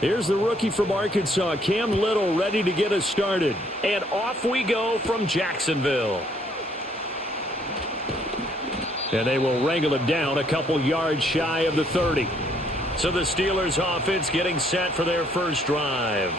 Here's the rookie from Arkansas, Cam Little, ready to get us started. And off we go from Jacksonville. And they will wrangle him down a couple yards shy of the 30. So the Steelers offense getting set for their first drive.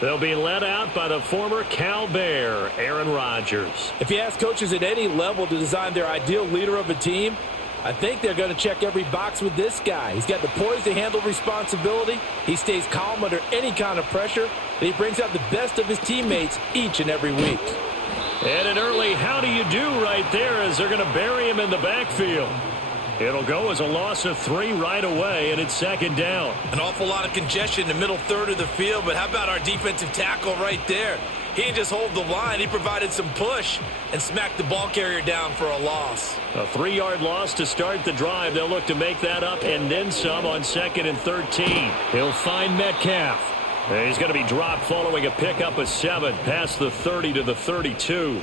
They'll be led out by the former Cal Bear, Aaron Rodgers. If you ask coaches at any level to design their ideal leader of a team, I think they're going to check every box with this guy. He's got the poise to handle responsibility. He stays calm under any kind of pressure. And he brings out the best of his teammates each and every week. And an early how do you do right there as they're going to bury him in the backfield. It'll go as a loss of 3 right away, and it's second down. An awful lot of congestion in the middle third of the field, but how about our defensive tackle right there? He didn't just hold the line. He provided some push and smacked the ball carrier down for a loss. A 3-yard loss to start the drive. They'll look to make that up and then some on 2nd and 13. He'll find Metcalf. And he's going to be dropped following a pickup of 7 past the 30 to the 32.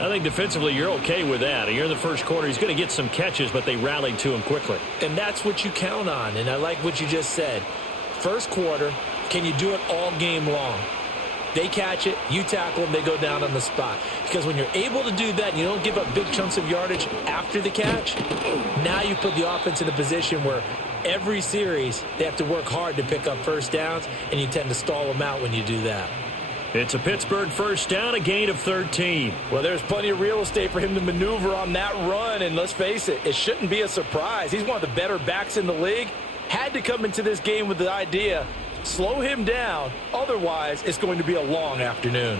I think defensively you're okay with that. Here in the first quarter, he's going to get some catches, but they rallied to him quickly. And that's what you count on, and I like what you just said. First quarter, can you do it all game long? They catch it, you tackle them, they go down on the spot. Because when you're able to do that and you don't give up big chunks of yardage after the catch, now you put the offense in a position where every series they have to work hard to pick up first downs, and you tend to stall them out when you do that. It's a Pittsburgh first down, a gain of 13. Well, there's plenty of real estate for him to maneuver on that run, and let's face it, it shouldn't be a surprise. He's one of the better backs in the league. Had to come into this game with the idea, slow him down, otherwise it's going to be a long afternoon.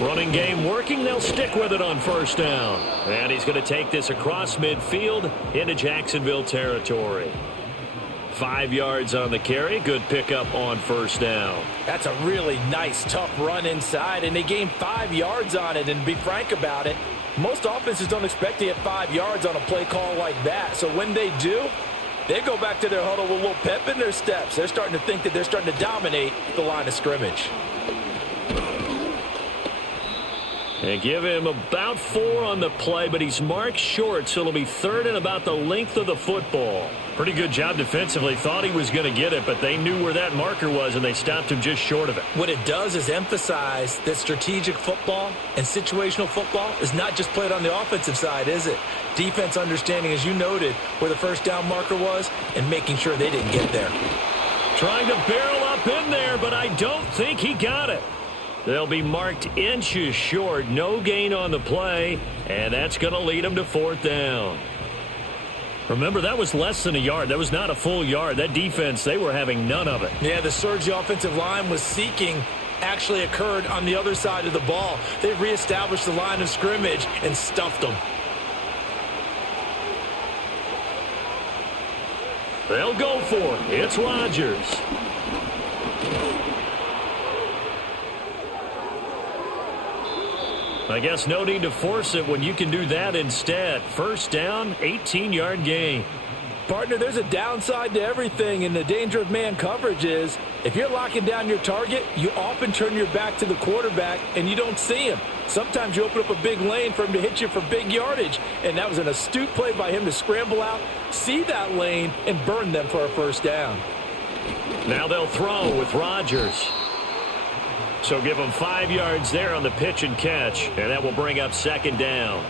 Running game working. They'll stick with it on first down. And he's going to take this across midfield into Jacksonville territory. 5 yards on the carry. Good pickup on first down. That's a really nice, tough run inside, and they gained 5 yards on it. And to be frank about it, most offenses don't expect to get 5 yards on a play call like that. So when they do, they go back to their huddle with a little pep in their steps. They're starting to think that they're starting to dominate the line of scrimmage. They give him about 4 on the play, but he's marked short, so it'll be 3rd and about the length of the football. Pretty good job defensively. Thought he was going to get it, but they knew where that marker was, and they stopped him just short of it. What it does is emphasize that strategic football and situational football is not just played on the offensive side, is it? Defense understanding, as you noted, where the first down marker was and making sure they didn't get there. Trying to barrel up in there, but I don't think he got it. They'll be marked inches short. No gain on the play, and that's going to lead them to 4th down. Remember, that was less than a yard. That was not a full yard. That defense, they were having none of it. Yeah, the surge the offensive line was seeking actually occurred on the other side of the ball. They reestablished the line of scrimmage and stuffed them. They'll go for it. It's Rodgers. I guess no need to force it when you can do that instead. First down, 18-yard gain. Partner, there's a downside to everything, and the danger of man coverage is if you're locking down your target, you often turn your back to the quarterback and you don't see him. Sometimes you open up a big lane for him to hit you for big yardage, and that was an astute play by him to scramble out, see that lane, and burn them for a first down. Now they'll throw with Rodgers. So give him 5 yards there on the pitch and catch, and that will bring up 2nd down.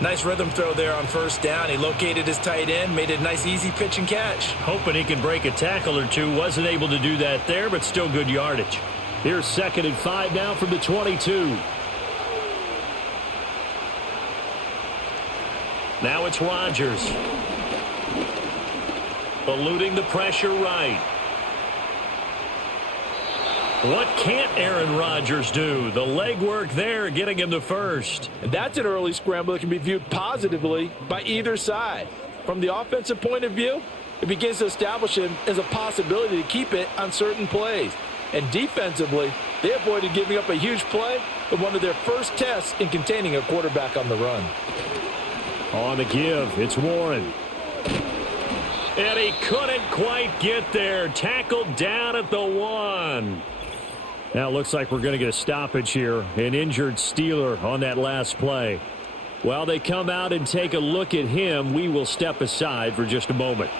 Nice rhythm throw there on first down. He located his tight end, made a nice easy pitch and catch. Hoping he can break a tackle or two. Wasn't able to do that there, but still good yardage. Here's 2nd and 5 now from the 22. Now it's Rodgers. Eluding the pressure right. What can't Aaron Rodgers do? The legwork there getting him the first. And that's an early scramble that can be viewed positively by either side. From the offensive point of view, it begins to establish him as a possibility to keep it on certain plays. And defensively, they avoided giving up a huge play in one of their first tests in containing a quarterback on the run. On the give, it's Warren. And he couldn't quite get there. Tackled down at the 1. Now it looks like we're going to get a stoppage here. An injured Steeler on that last play. While they come out and take a look at him, we will step aside for just a moment.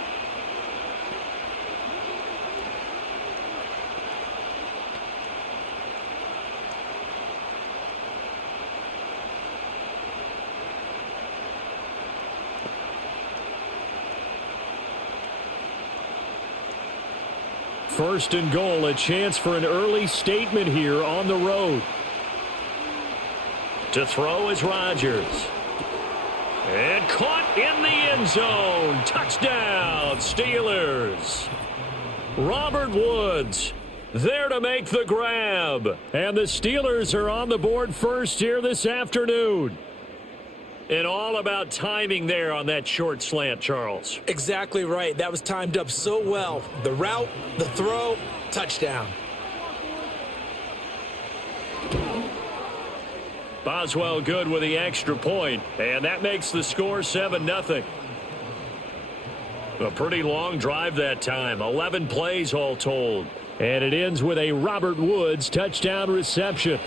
First and goal, a chance for an early statement here on the road. To throw is Rodgers. And caught in the end zone. Touchdown, Steelers. Robert Woods there to make the grab. And the Steelers are on the board first here this afternoon. And all about timing there on that short slant, Charles. Exactly right. That was timed up so well. The route, the throw, touchdown. Boswell good with the extra point, and that makes the score 7-0. A pretty long drive that time, 11 plays all told. And it ends with a Robert Woods touchdown reception.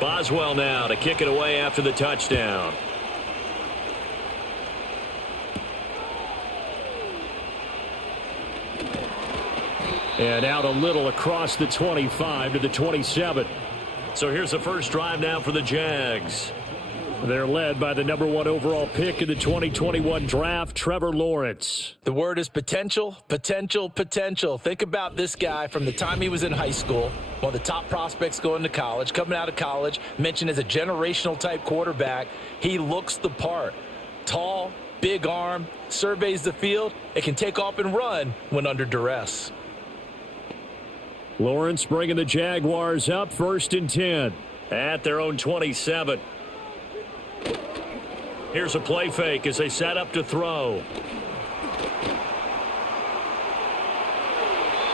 Boswell now to kick it away after the touchdown. And out a little across the 25 to the 27. So here's the first drive now for the Jags. They're led by the #1 overall pick in the 2021 draft, Trevor Lawrence. The word is potential, potential, potential. Think about this guy from the time he was in high school, one of the top prospects going to college, coming out of college, mentioned as a generational type quarterback. He looks the part. Tall, big arm, surveys the field, and can take off and run when under duress. Lawrence bringing the Jaguars up 1st and 10 at their own 27. Here's a play fake as they set up to throw.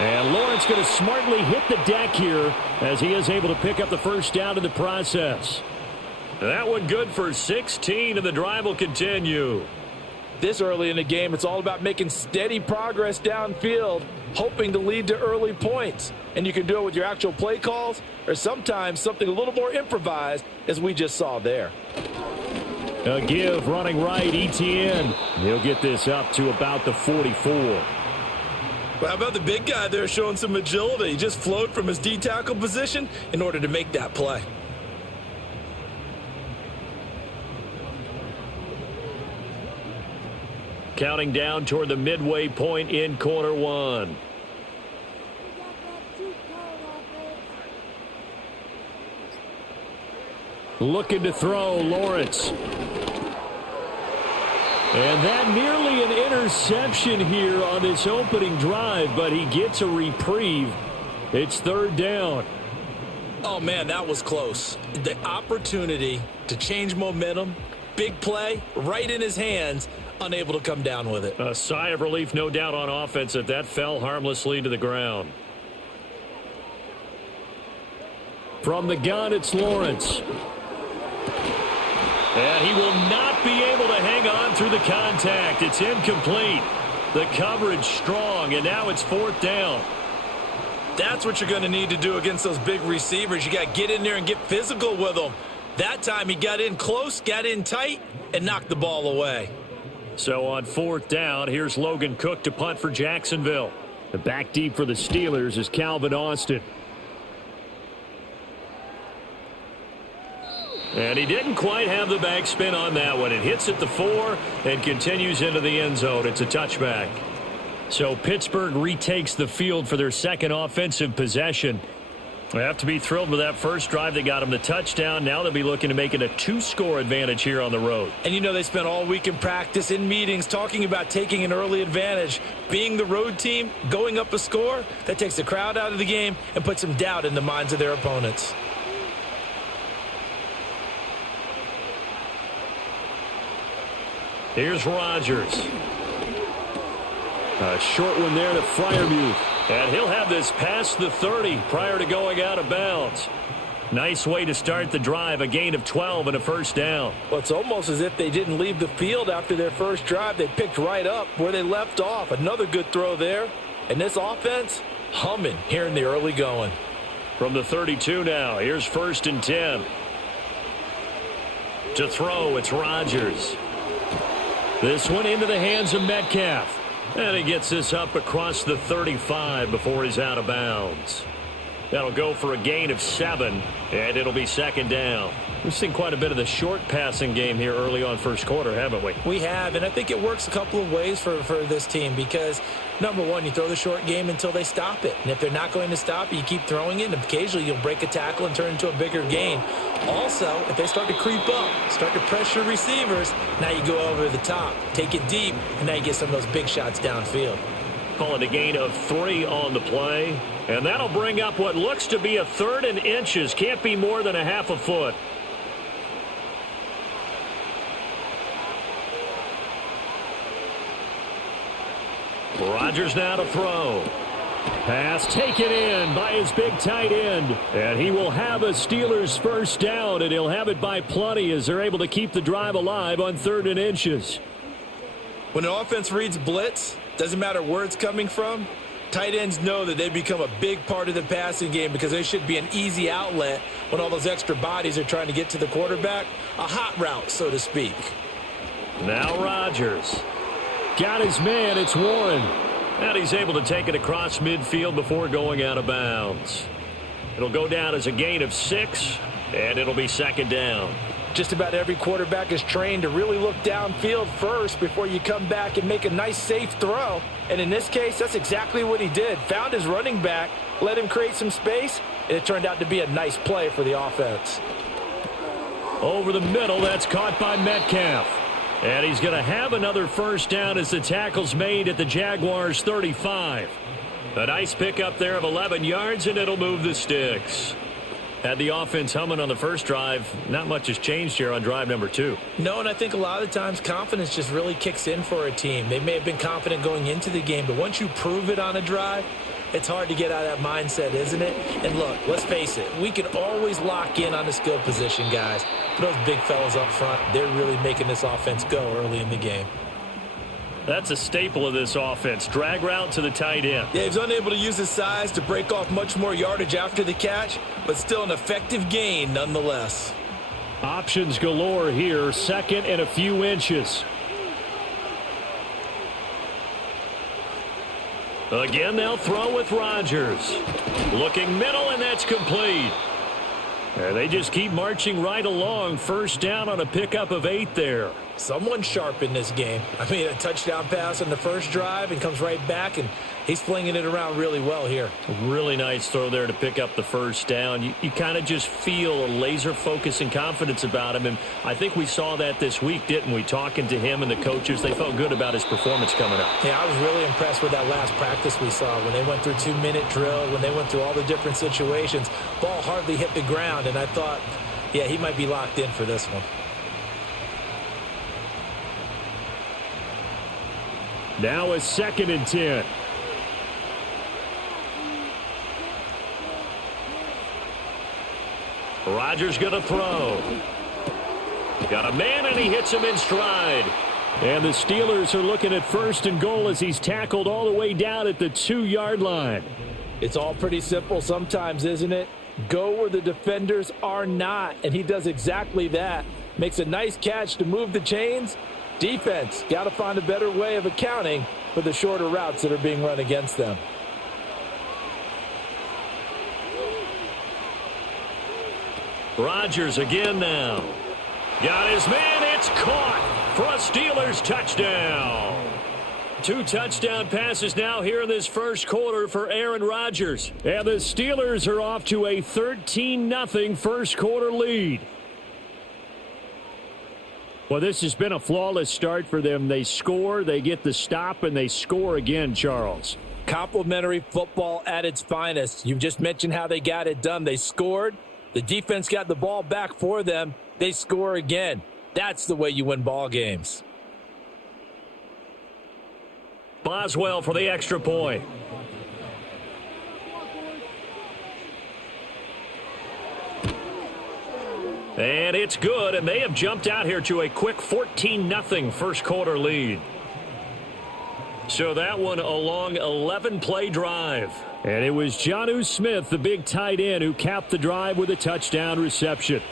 And Lawrence going to smartly hit the deck here as he is able to pick up the first down in the process. That one good for 16, and the drive will continue. This early in the game, it's all about making steady progress downfield, hoping to lead to early points. And you can do it with your actual play calls or sometimes something a little more improvised, as we just saw there. A give running right, ETN. He'll get this up to about the 44. Well, how about the big guy there showing some agility? He just flowed from his D-tackle position in order to make that play. Counting down toward the midway point in quarter one. Looking to throw, Lawrence. And that nearly an interception here on this opening drive, but he gets a reprieve. It's 3rd down. Oh, man, that was close. The opportunity to change momentum, big play, right in his hands, unable to come down with it. A sigh of relief, no doubt, on offense that fell harmlessly to the ground. From the gun, it's Lawrence. And he will not be able to hang on through the contact. It's incomplete. The coverage strong, and now it's 4th down. That's what you're going to need to do against those big receivers. You got to get in there and get physical with them. That time he got in close, got in tight, and knocked the ball away. So on 4th down, here's Logan Cook to punt for Jacksonville. The back deep for the Steelers is Calvin Austin. And he didn't quite have the backspin on that one. It hits at the 4 and continues into the end zone. It's a touchback. So Pittsburgh retakes the field for their second offensive possession. They have to be thrilled with that first drive that got them the touchdown. Now they'll be looking to make it a 2-score advantage here on the road. And you know they spent all week in practice, in meetings, talking about taking an early advantage. Being the road team, going up a score, that takes the crowd out of the game and puts some doubt in the minds of their opponents. Here's Rodgers. A short one there to Freiermuth. And he'll have this past the 30 prior to going out of bounds. Nice way to start the drive, a gain of 12 and a first down. Well, it's almost as if they didn't leave the field after their first drive. They picked right up where they left off. Another good throw there. And this offense, humming here in the early going. From the 32 now, here's 1st and 10. To throw, it's Rodgers. This one into the hands of Metcalf. And he gets this up across the 35 before he's out of bounds. That'll go for a gain of 7, and it'll be 2nd down. We've seen quite a bit of the short passing game here early on first quarter, haven't we? We have, and I think it works a couple of ways for this team because, number one, you throw the short game until they stop it. And if they're not going to stop it, you keep throwing it, and occasionally you'll break a tackle and turn into a bigger gain. Also, if they start to creep up, start to pressure receivers, now you go over the top, take it deep, and now you get some of those big shots downfield. Call it a gain of 3 on the play. And that'll bring up what looks to be a 3rd and inches. Can't be more than a half a foot. Rodgers now to throw. Pass taken in by his big tight end. And he will have a Steelers first down, and he'll have it by plenty as they're able to keep the drive alive on 3rd and inches. When an offense reads blitz, doesn't matter where it's coming from, tight ends know that they become a big part of the passing game because they should be an easy outlet when all those extra bodies are trying to get to the quarterback. A hot route, so to speak. Now Rodgers. Got his man, it's Warren. And he's able to take it across midfield before going out of bounds. It'll go down as a gain of 6, and it'll be 2nd down. Just about every quarterback is trained to really look downfield first before you come back and make a nice, safe throw. And in this case, that's exactly what he did. Found his running back, let him create some space, and it turned out to be a nice play for the offense. Over the middle, that's caught by Metcalf. And he's going to have another first down as the tackle's made at the Jaguars' 35. A nice pickup there of 11 yards, and it'll move the sticks. Had the offense humming on the first drive. Not much has changed here on drive number 2. No, and I think a lot of the times confidence just really kicks in for a team. They may have been confident going into the game, but once you prove it on a drive, it's hard to get out of that mindset, isn't it? And look, let's face it, we can always lock in on the skill position, guys. But those big fellas up front, they're really making this offense go early in the game. That's a staple of this offense. Drag route to the tight end. Yeah, he's unable to use his size to break off much more yardage after the catch, but still an effective gain nonetheless. Options galore here. 2nd and a few inches. Again, they'll throw with Rodgers. Looking middle, and that's complete. And they just keep marching right along. First down on a pickup of 8 there. Someone sharp in this game. I mean, a touchdown pass on the first drive and comes right back, and he's flinging it around really well here. A really nice throw there to pick up the first down. You kind of just feel a laser focus and confidence about him, and I think we saw that this week, didn't we? Talking to him and the coaches, they felt good about his performance coming up. Yeah, I was really impressed with that last practice we saw when they went through 2-minute drill, when they went through all the different situations. Ball hardly hit the ground, and I thought, yeah, he might be locked in for this one. Now a 2nd and 10. Rodgers going to throw. Got a man, and he hits him in stride. And the Steelers are looking at 1st and goal as he's tackled all the way down at the 2-yard line. It's all pretty simple sometimes, isn't it? Go where the defenders are not, and he does exactly that. Makes a nice catch to move the chains. Defense, got to find a better way of accounting for the shorter routes that are being run against them. Rodgers again now. Got his man. It's caught for a Steelers touchdown. 2 touchdown passes now here in this first quarter for Aaron Rodgers. And the Steelers are off to a 13-0 first quarter lead. Well, this has been a flawless start for them. They score, they get the stop, and they score again, Charles. Complimentary football at its finest. You've just mentioned how they got it done. They scored. The defense got the ball back for them. They score again. That's the way you win ball games. Boswell for the extra point. And it's good, and they have jumped out here to a quick 14-0 first quarter lead. So that one a long 11-play drive. And it was Jonnu Smith, the big tight end, who capped the drive with a touchdown reception.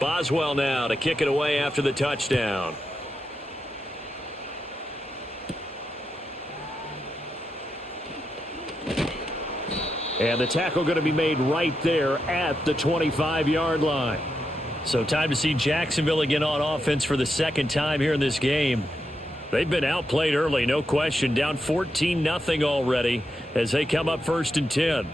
Boswell now to kick it away after the touchdown. And the tackle going to be made right there at the 25-yard line. So time to see Jacksonville again on offense for the second time here in this game. They've been outplayed early, no question, down 14-0 already as they come up 1st and 10.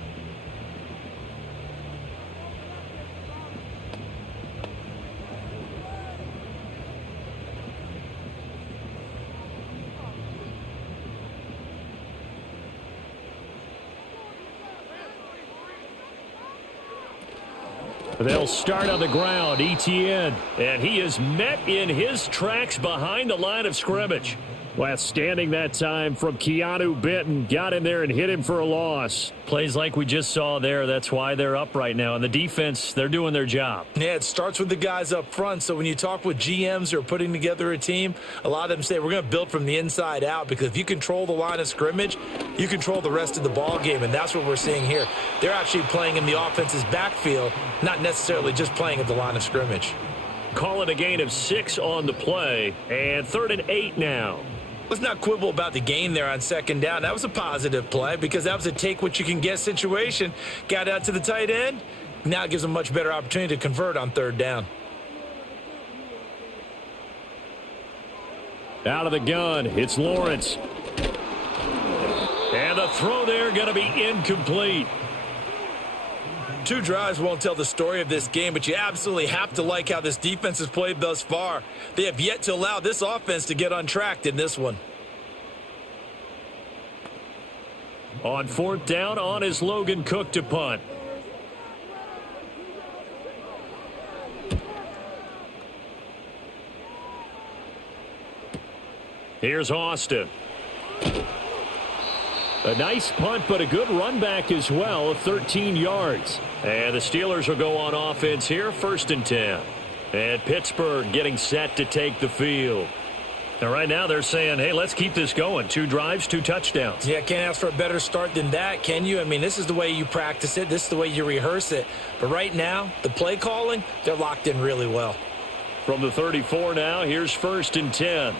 They'll start on the ground, Etienne, and he is met in his tracks behind the line of scrimmage. Last standing that time from Keanu Benton. Got in there and hit him for a loss. Plays like we just saw there. That's why they're up right now. And the defense, they're doing their job. Yeah, it starts with the guys up front. So when you talk with GMs who are putting together a team, a lot of them say we're going to build from the inside out, because if you control the line of scrimmage, you control the rest of the ball game. And that's what we're seeing here. They're actually playing in the offense's backfield, not necessarily just playing at the line of scrimmage. Call it a gain of 6 on the play. And 3rd and 8 now. Let's not quibble about the gain there on 2nd down. That was a positive play because that was a take-what-you-can-get situation. Got out to the tight end. Now it gives them a much better opportunity to convert on 3rd down. Out of the gun, it's Lawrence. And the throw there going to be incomplete. 2 drives won't tell the story of this game, but you absolutely have to like how this defense has played thus far. They have yet to allow this offense to get untracked in this one. On 4th down, on is Logan Cook to punt. Here's Austin. A nice punt, but a good run back as well, 13 yards. And the Steelers will go on offense here, 1st and 10. And Pittsburgh getting set to take the field. And right now they're saying, hey, let's keep this going. 2 drives, 2 touchdowns. Yeah, can't ask for a better start than that, can you? I mean, this is the way you practice it. This is the way you rehearse it. But right now, the play calling, they're locked in really well. From the 34 now, here's 1st and 10.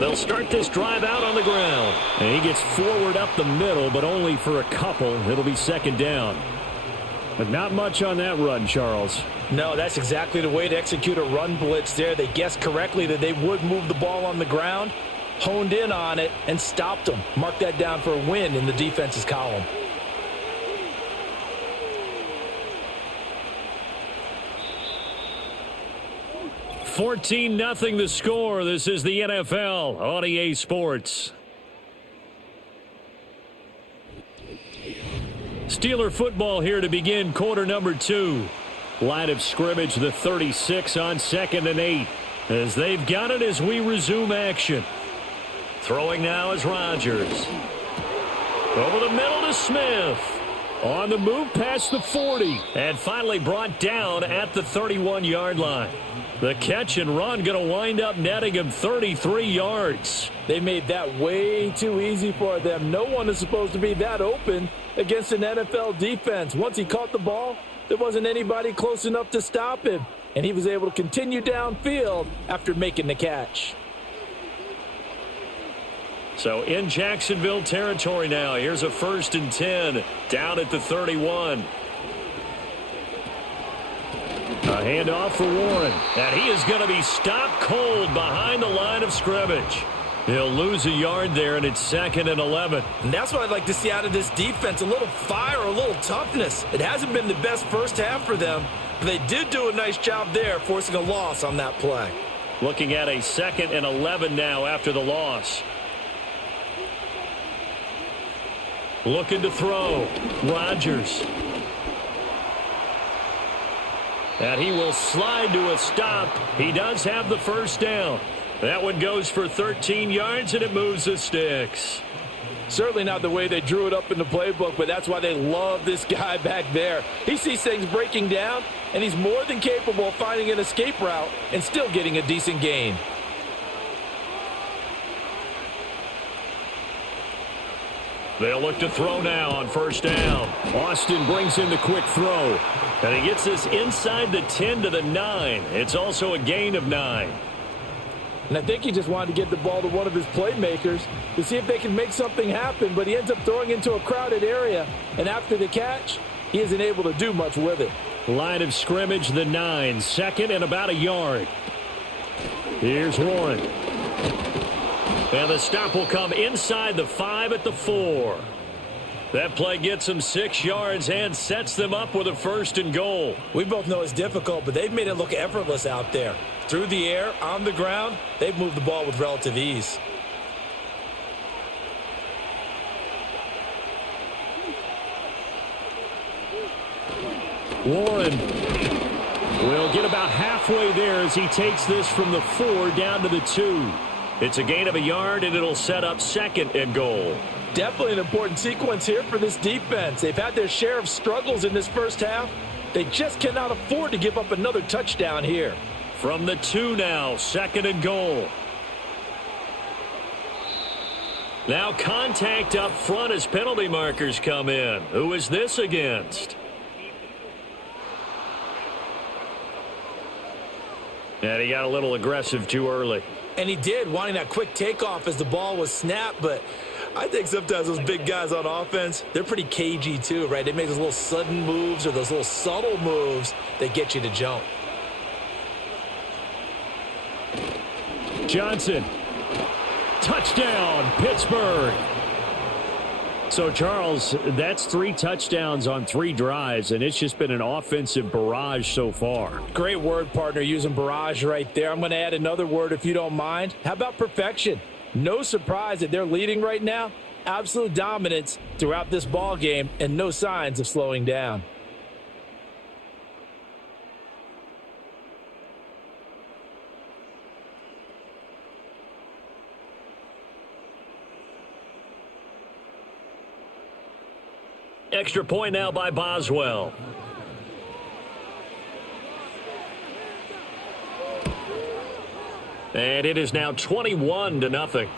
They'll start this drive out on the ground. And he gets forward up the middle, but only for a couple. It'll be 2nd down. But not much on that run, Charles. No, that's exactly the way to execute a run blitz there. They guessed correctly that they would move the ball on the ground, honed in on it, and stopped them. Mark that down for a win in the defense's column. $14-0 the score. This is the NFL on EA Sports. Steeler football here to begin quarter number 2. Line of scrimmage, the 36 on 2nd and 8. As they've got it as we resume action. Throwing now is Rodgers. Over the middle to Smith. On the move past the 40. And finally brought down at the 31-yard line. The catch and run going to wind up netting him 33 yards. They made that way too easy for them. No one is supposed to be that open against an NFL defense. Once he caught the ball, there wasn't anybody close enough to stop him. And he was able to continue downfield after making the catch. So in Jacksonville territory now. Here's a 1st and 10 down at the 31. A handoff for Warren. And he is going to be stopped cold behind the line of scrimmage. He'll lose a yard there, and it's 2nd and 11. And that's what I'd like to see out of this defense, a little fire, a little toughness. It hasn't been the best first half for them, but they did do a nice job there, forcing a loss on that play. Looking at a 2nd and 11 now after the loss. Looking to throw. Rodgers. And he will slide to a stop. He does have the first down. That one goes for 13 yards, and it moves the sticks. Certainly not the way they drew it up in the playbook, but that's why they love this guy back there. He sees things breaking down, and he's more than capable of finding an escape route and still getting a decent gain. They'll look to throw now on first down. Austin brings in the quick throw. And he gets this inside the 10 to the 9. It's also a gain of 9. And I think he just wanted to get the ball to one of his playmakers to see if they can make something happen, but he ends up throwing into a crowded area. And after the catch, he isn't able to do much with it. Line of scrimmage, the 9. 2nd and about a yard. Here's Warren. And the stop will come inside the 5 at the 4. That play gets them 6 yards and sets them up with a 1st and goal. We both know it's difficult, but they've made it look effortless out there. Through the air, on the ground, they've moved the ball with relative ease. Warren will get about halfway there as he takes this from the 4 down to the 2. It's a gain of a yard, and it'll set up 2nd and goal. Definitely an important sequence here for this defense. They've had their share of struggles in this first half. They just cannot afford to give up another touchdown here. From the 2 now, 2nd and goal. Now contact up front as penalty markers come in. Who is this against? And he got a little aggressive too early. And he did, wanting that quick takeoff as the ball was snapped. But I think sometimes those big guys on offense, they're pretty cagey too, right? They make those little sudden moves or those little subtle moves that get you to jump. Johnson. Touchdown, Pittsburgh. So, Charles, that's 3 touchdowns on 3 drives, and it's just been an offensive barrage so far. Great word, partner, using barrage right there. I'm going to add another word if you don't mind. How about perfection? No surprise that they're leading right now. Absolute dominance throughout this ball game and no signs of slowing down. Extra point now by Boswell. And it is now 21-0.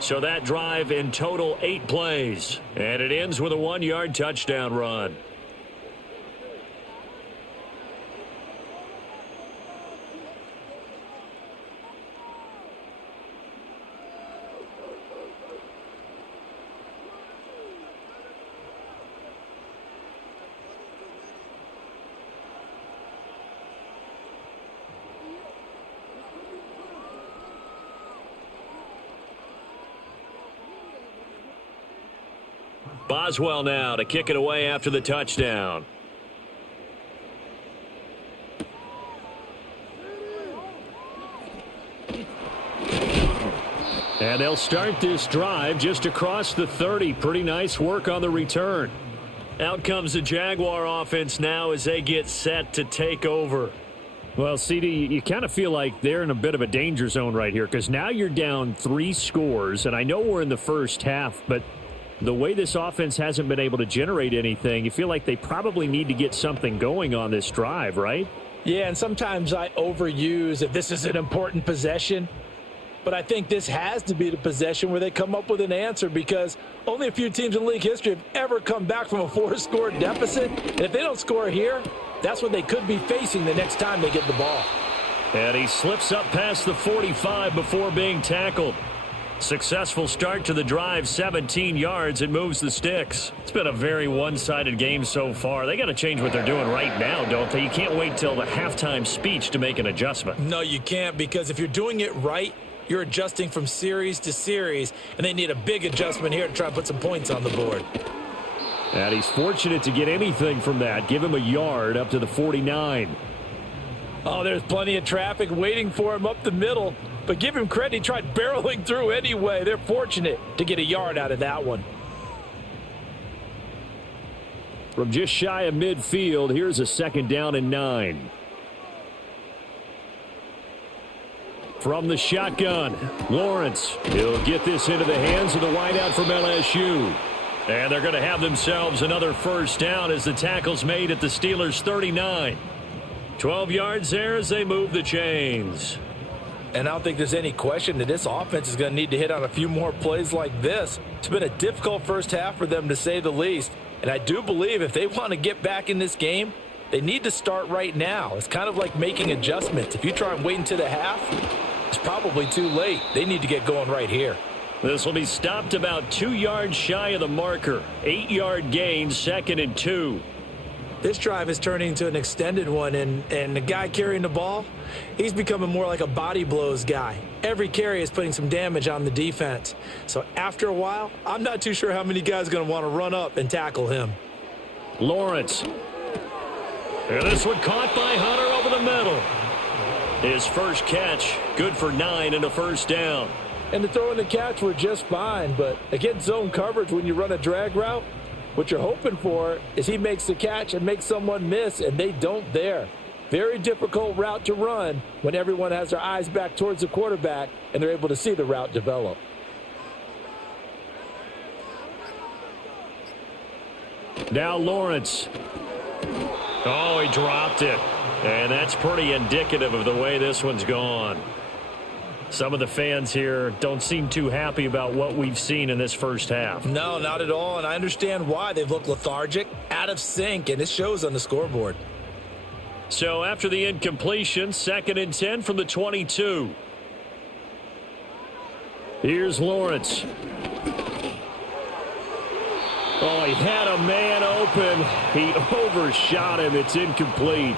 So that drive in total 8 plays. And it ends with a 1-yard touchdown run. Boswell now to kick it away after the touchdown. And they'll start this drive just across the 30. Pretty nice work on the return. Out comes the Jaguar offense now as they get set to take over. Well, CD, you kind of feel like they're in a bit of a danger zone right here because now you're down 3 scores, and I know we're in the first half, but the way this offense hasn't been able to generate anything, you feel like they probably need to get something going on this drive, right? Yeah, and sometimes I overuse if this is an important possession. But I think this has to be the possession where they come up with an answer because only a few teams in league history have ever come back from a 4-score deficit. And if they don't score here, that's what they could be facing the next time they get the ball. And he slips up past the 45 before being tackled. Successful start to the drive, 17 yards. It moves the sticks. It's been a very one-sided game so far. They got to change what they're doing right now, don't they? You can't wait till the halftime speech to make an adjustment. No, you can't, because if you're doing it right, you're adjusting from series to series, and they need a big adjustment here to try to put some points on the board. And he's fortunate to get anything from that. Give him a yard up to the 49. Oh, there's plenty of traffic waiting for him up the middle. But give him credit, he tried barreling through anyway. They're fortunate to get a yard out of that one. From just shy of midfield, here's a 2nd down and 9. From the shotgun, Lawrence. He'll get this into the hands of the wideout from LSU. And they're going to have themselves another 1st down as the tackle's made at the Steelers' 39. 12 yards there as they move the chains. And I don't think there's any question that this offense is going to need to hit on a few more plays like this. It's been a difficult first half for them, to say the least. And I do believe if they want to get back in this game, they need to start right now. It's kind of like making adjustments. If you try and wait until the half, it's probably too late. They need to get going right here. This will be stopped about 2 yards shy of the marker. 8-yard gain, 2nd and 2. This drive is turning into an extended one, and the guy carrying the ball, he's becoming more like a body blows guy. Every carry is putting some damage on the defense. So after a while, I'm not too sure how many guys are going to want to run up and tackle him. Lawrence. And this one caught by Hunter over the middle. His first catch, good for 9 and a 1st down. And the throw and the catch were just fine, but against zone coverage when you run a drag route, what you're hoping for is he makes the catch and makes someone miss, and they don't there. Very difficult route to run when everyone has their eyes back towards the quarterback and they're able to see the route develop. Now Lawrence. Oh, he dropped it. And that's pretty indicative of the way this one's gone. Some of the fans here don't seem too happy about what we've seen in this first half. No, not at all, and I understand why. They've looked lethargic, out of sync, and it shows on the scoreboard. So after the incompletion, 2nd and 10 from the 22. Here's Lawrence. Oh, he had a man open. He overshot him. It's incomplete.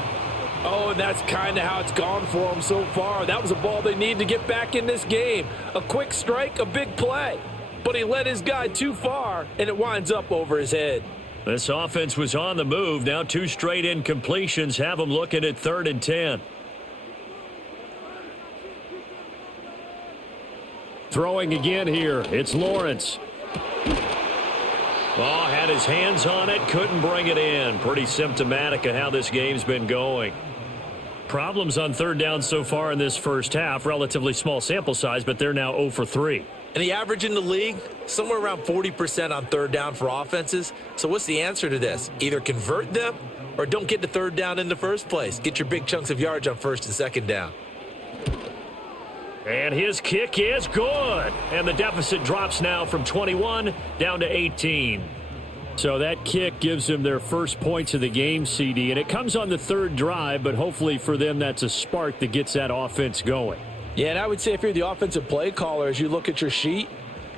Oh, and that's kind of how it's gone for them so far. That was a ball they need to get back in this game. A quick strike, a big play. But he led his guy too far, and it winds up over his head. This offense was on the move. Now 2 straight incompletions have them looking at 3rd and 10. Throwing again here. It's Lawrence. Oh, had his hands on it, couldn't bring it in. Pretty symptomatic of how this game's been going. Problems on 3rd down so far in this first half. Relatively small sample size, but they're now 0 for 3. And the average in the league, somewhere around 40% on 3rd down for offenses. So what's the answer to this? Either convert them or don't get the 3rd down in the first place. Get your big chunks of yards on 1st and 2nd down. And his kick is good. And the deficit drops now from 21 down to 18. So that kick gives them their first points of the game, CD. And it comes on the 3rd drive, but hopefully for them that's a spark that gets that offense going. Yeah, and I would say if you're the offensive play caller, as you look at your sheet,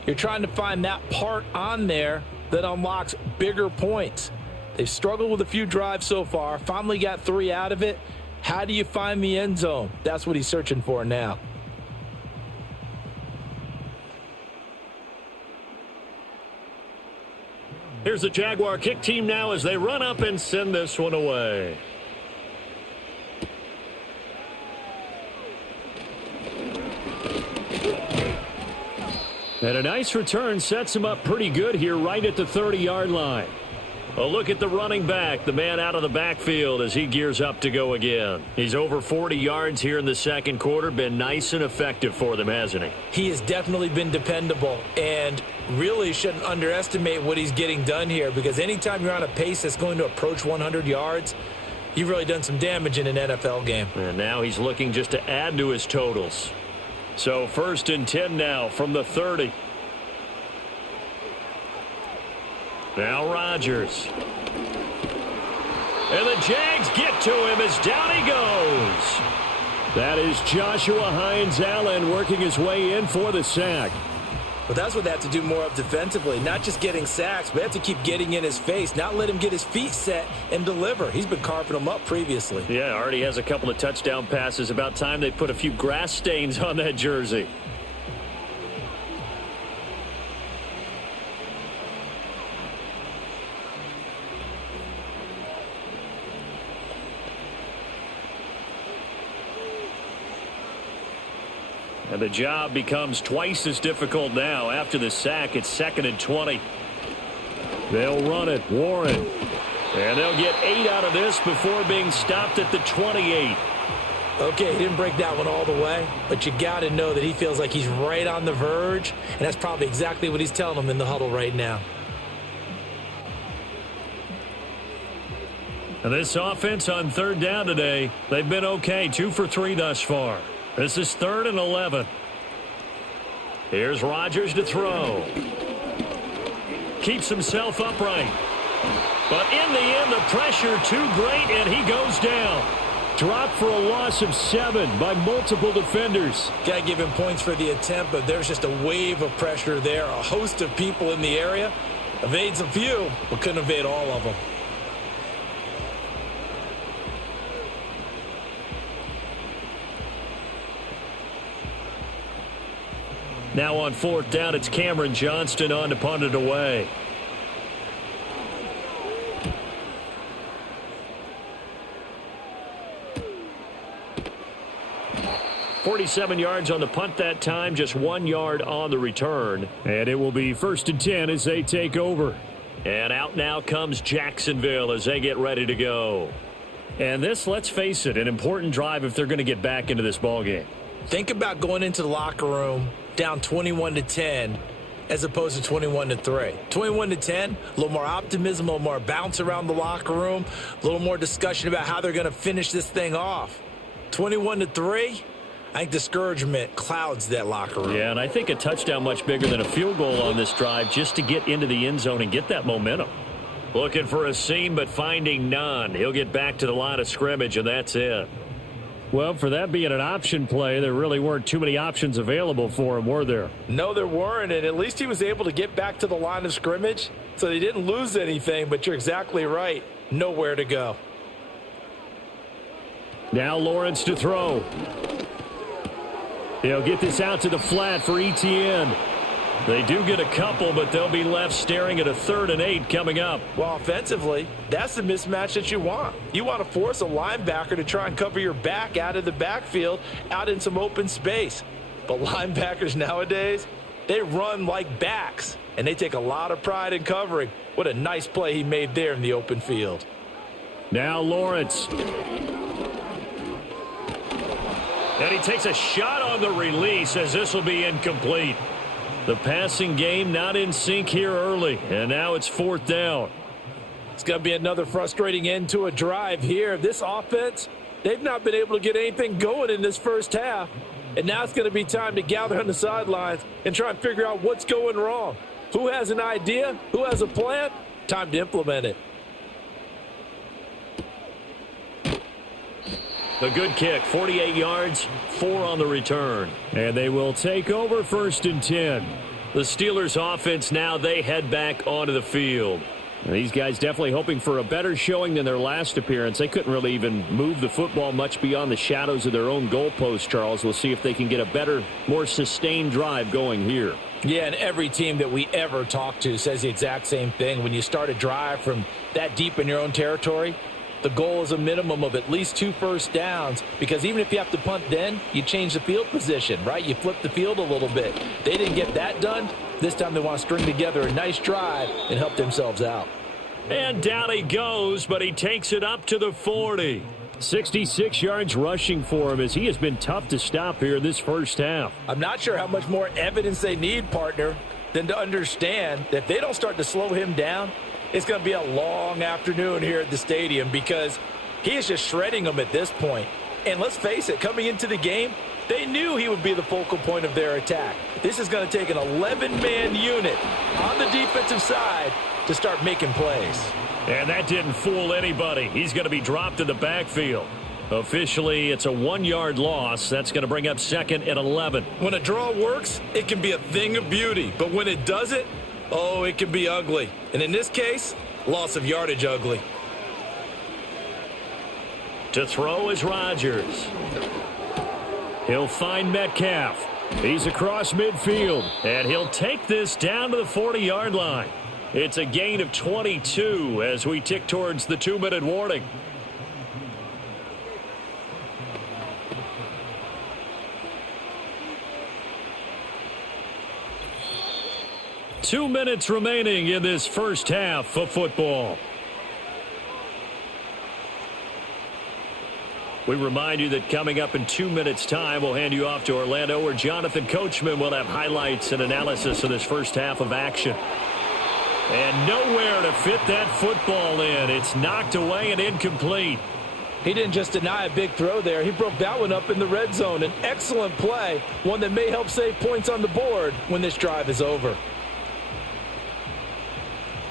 you're trying to find that part on there that unlocks bigger points. They've struggled with a few drives so far, finally got 3 out of it. How do you find the end zone? That's what he's searching for now. Here's the Jaguar kick team now as they run up and send this one away. And a nice return sets him up pretty good here right at the 30-yard line. A look at the running back, the man out of the backfield as he gears up to go again. He's over 40 yards here in the 2nd quarter. Been nice and effective for them, hasn't he? He has definitely been dependable and really shouldn't underestimate what he's getting done here, because anytime you're on a pace that's going to approach 100 yards, you've really done some damage in an NFL game. And now he's looking just to add to his totals. So 1st and 10 now from the 30. Now Rodgers. And the Jags get to him as down he goes. That is Joshua Hines-Allen working his way in for the sack. But that's what they have to do more of defensively. Not just getting sacks, but they have to keep getting in his face. Not let him get his feet set and deliver. He's been carving them up previously. Yeah, already has a couple of touchdown passes. About time they put a few grass stains on that jersey. And the job becomes twice as difficult now. After the sack, it's 2nd and 20. They'll run it. Warren. And they'll get 8 out of this before being stopped at the 28. Okay, he didn't break that one all the way, but you got to know that he feels like he's right on the verge, and that's probably exactly what he's telling them in the huddle right now. And this offense on 3rd down today, they've been okay, 2 for 3 thus far. This is 3rd and 11. Here's Rodgers to throw. Keeps himself upright. But in the end, the pressure too great, and he goes down. Dropped for a loss of 7 by multiple defenders. Got to give him points for the attempt, but there's just a wave of pressure there. A host of people in the area. Evades a few, but couldn't evade all of them. Now on 4th down, it's Cameron Johnston on to punt it away. .47 yards on the punt that time, just 1 yard on the return. And it will be 1st and 10 as they take over. And out now comes Jacksonville as they get ready to go. And this, let's face it, an important drive if they're going to get back into this ballgame. Think about going into the locker room down 21-10 as opposed to 21-3. 21-10, a little more optimism, a little more bounce around the locker room, a little more discussion about how they're going to finish this thing off. 21-3, I think discouragement clouds that locker room. Yeah, and I think a touchdown much bigger than a field goal on this drive just to get into the end zone and get that momentum. Looking for a seam, but finding none. He'll get back to the line of scrimmage, and that's it. Well, for that being an option play, there really weren't too many options available for him, were there? No, there weren't, and at least he was able to get back to the line of scrimmage, so they didn't lose anything, but you're exactly right. Nowhere to go. Now Lawrence to throw. He'll get this out to the flat for Etienne. They do get a couple, but they'll be left staring at a 3rd and 8 coming up. Well, offensively, that's the mismatch that you want. You want to force a linebacker to try and cover your back out of the backfield, out in some open space. But linebackers nowadays, they run like backs, and they take a lot of pride in covering. What a nice play he made there in the open field. Now Lawrence. And he takes a shot on the release as this will be incomplete. The passing game not in sync here early, and now it's 4th down. It's going to be another frustrating end to a drive here. This offense, they've not been able to get anything going in this first half. And now it's going to be time to gather on the sidelines and try and figure out what's going wrong. Who has an idea? Who has a plan? Time to implement it. A good kick, 48 yards, 4 on the return. And they will take over 1st and 10. The Steelers offense now, they head back onto the field. And these guys definitely hoping for a better showing than their last appearance. They couldn't really even move the football much beyond the shadows of their own goalpost, Charles. We'll see if they can get a better, more sustained drive going here. Yeah, and every team that we ever talk to says the exact same thing. When you start a drive from that deep in your own territory, the goal is a minimum of at least 2 first downs, because even if you have to punt then, you change the field position, right? You flip the field a little bit. They didn't get that done. This time they want to string together a nice drive and help themselves out. And down he goes, but he takes it up to the 40. 66 yards rushing for him as he has been tough to stop here in this first half. I'm not sure how much more evidence they need, partner, than to understand that if they don't start to slow him down, it's going to be a long afternoon here at the stadium, because he is just shredding them at this point. And let's face it, coming into the game, they knew he would be the focal point of their attack. This is going to take an 11-man unit on the defensive side to start making plays. And that didn't fool anybody. He's going to be dropped in the backfield. Officially, it's a 1-yard loss. That's going to bring up 2nd and 11. When a draw works, it can be a thing of beauty. But when it doesn't, oh, it can be ugly. And in this case, loss of yardage ugly. To throw is Rodgers. He'll find Metcalf. He's across midfield, and he'll take this down to the 40-yard line. It's a gain of 22 as we tick towards the 2-minute warning. 2 minutes remaining in this first half of football. We remind you that coming up in 2 minutes' time, we'll hand you off to Orlando, where Jonathan Coachman will have highlights and analysis of this first half of action. And nowhere to fit that football in. It's knocked away and incomplete. He didn't just deny a big throw there. He broke that one up in the red zone. An excellent play, one that may help save points on the board when this drive is over.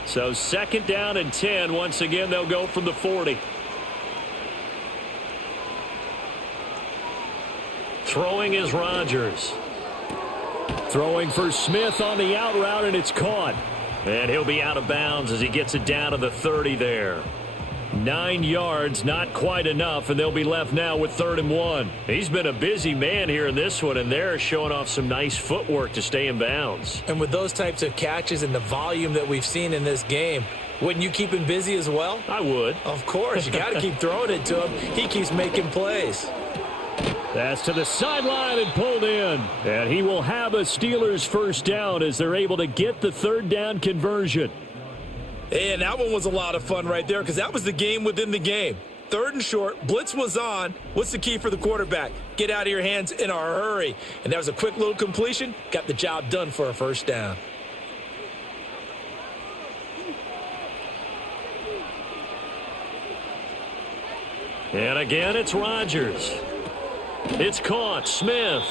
So 2nd down and 10. Once again, they'll go from the 40. Throwing is Rodgers. Throwing for Smith on the out route, and it's caught. And he'll be out of bounds as he gets it down to the 30 there. 9 yards, not quite enough, and they'll be left now with 3rd and 1. He's been a busy man here in this one, and they're showing off some nice footwork to stay in bounds. And with those types of catches and the volume that we've seen in this game, wouldn't you keep him busy as well? I would. Of course. You got to keep throwing it to him. He keeps making plays. That's to the sideline and pulled in. And he will have a Steelers first down as they're able to get the 3rd down conversion. And that one was a lot of fun right there because that was the game within the game. 3rd and short, blitz was on. What's the key for the quarterback? Get out of your hands in a hurry. And that was a quick little completion. Got the job done for a first down. And again, it's Rodgers. It's caught. Smith.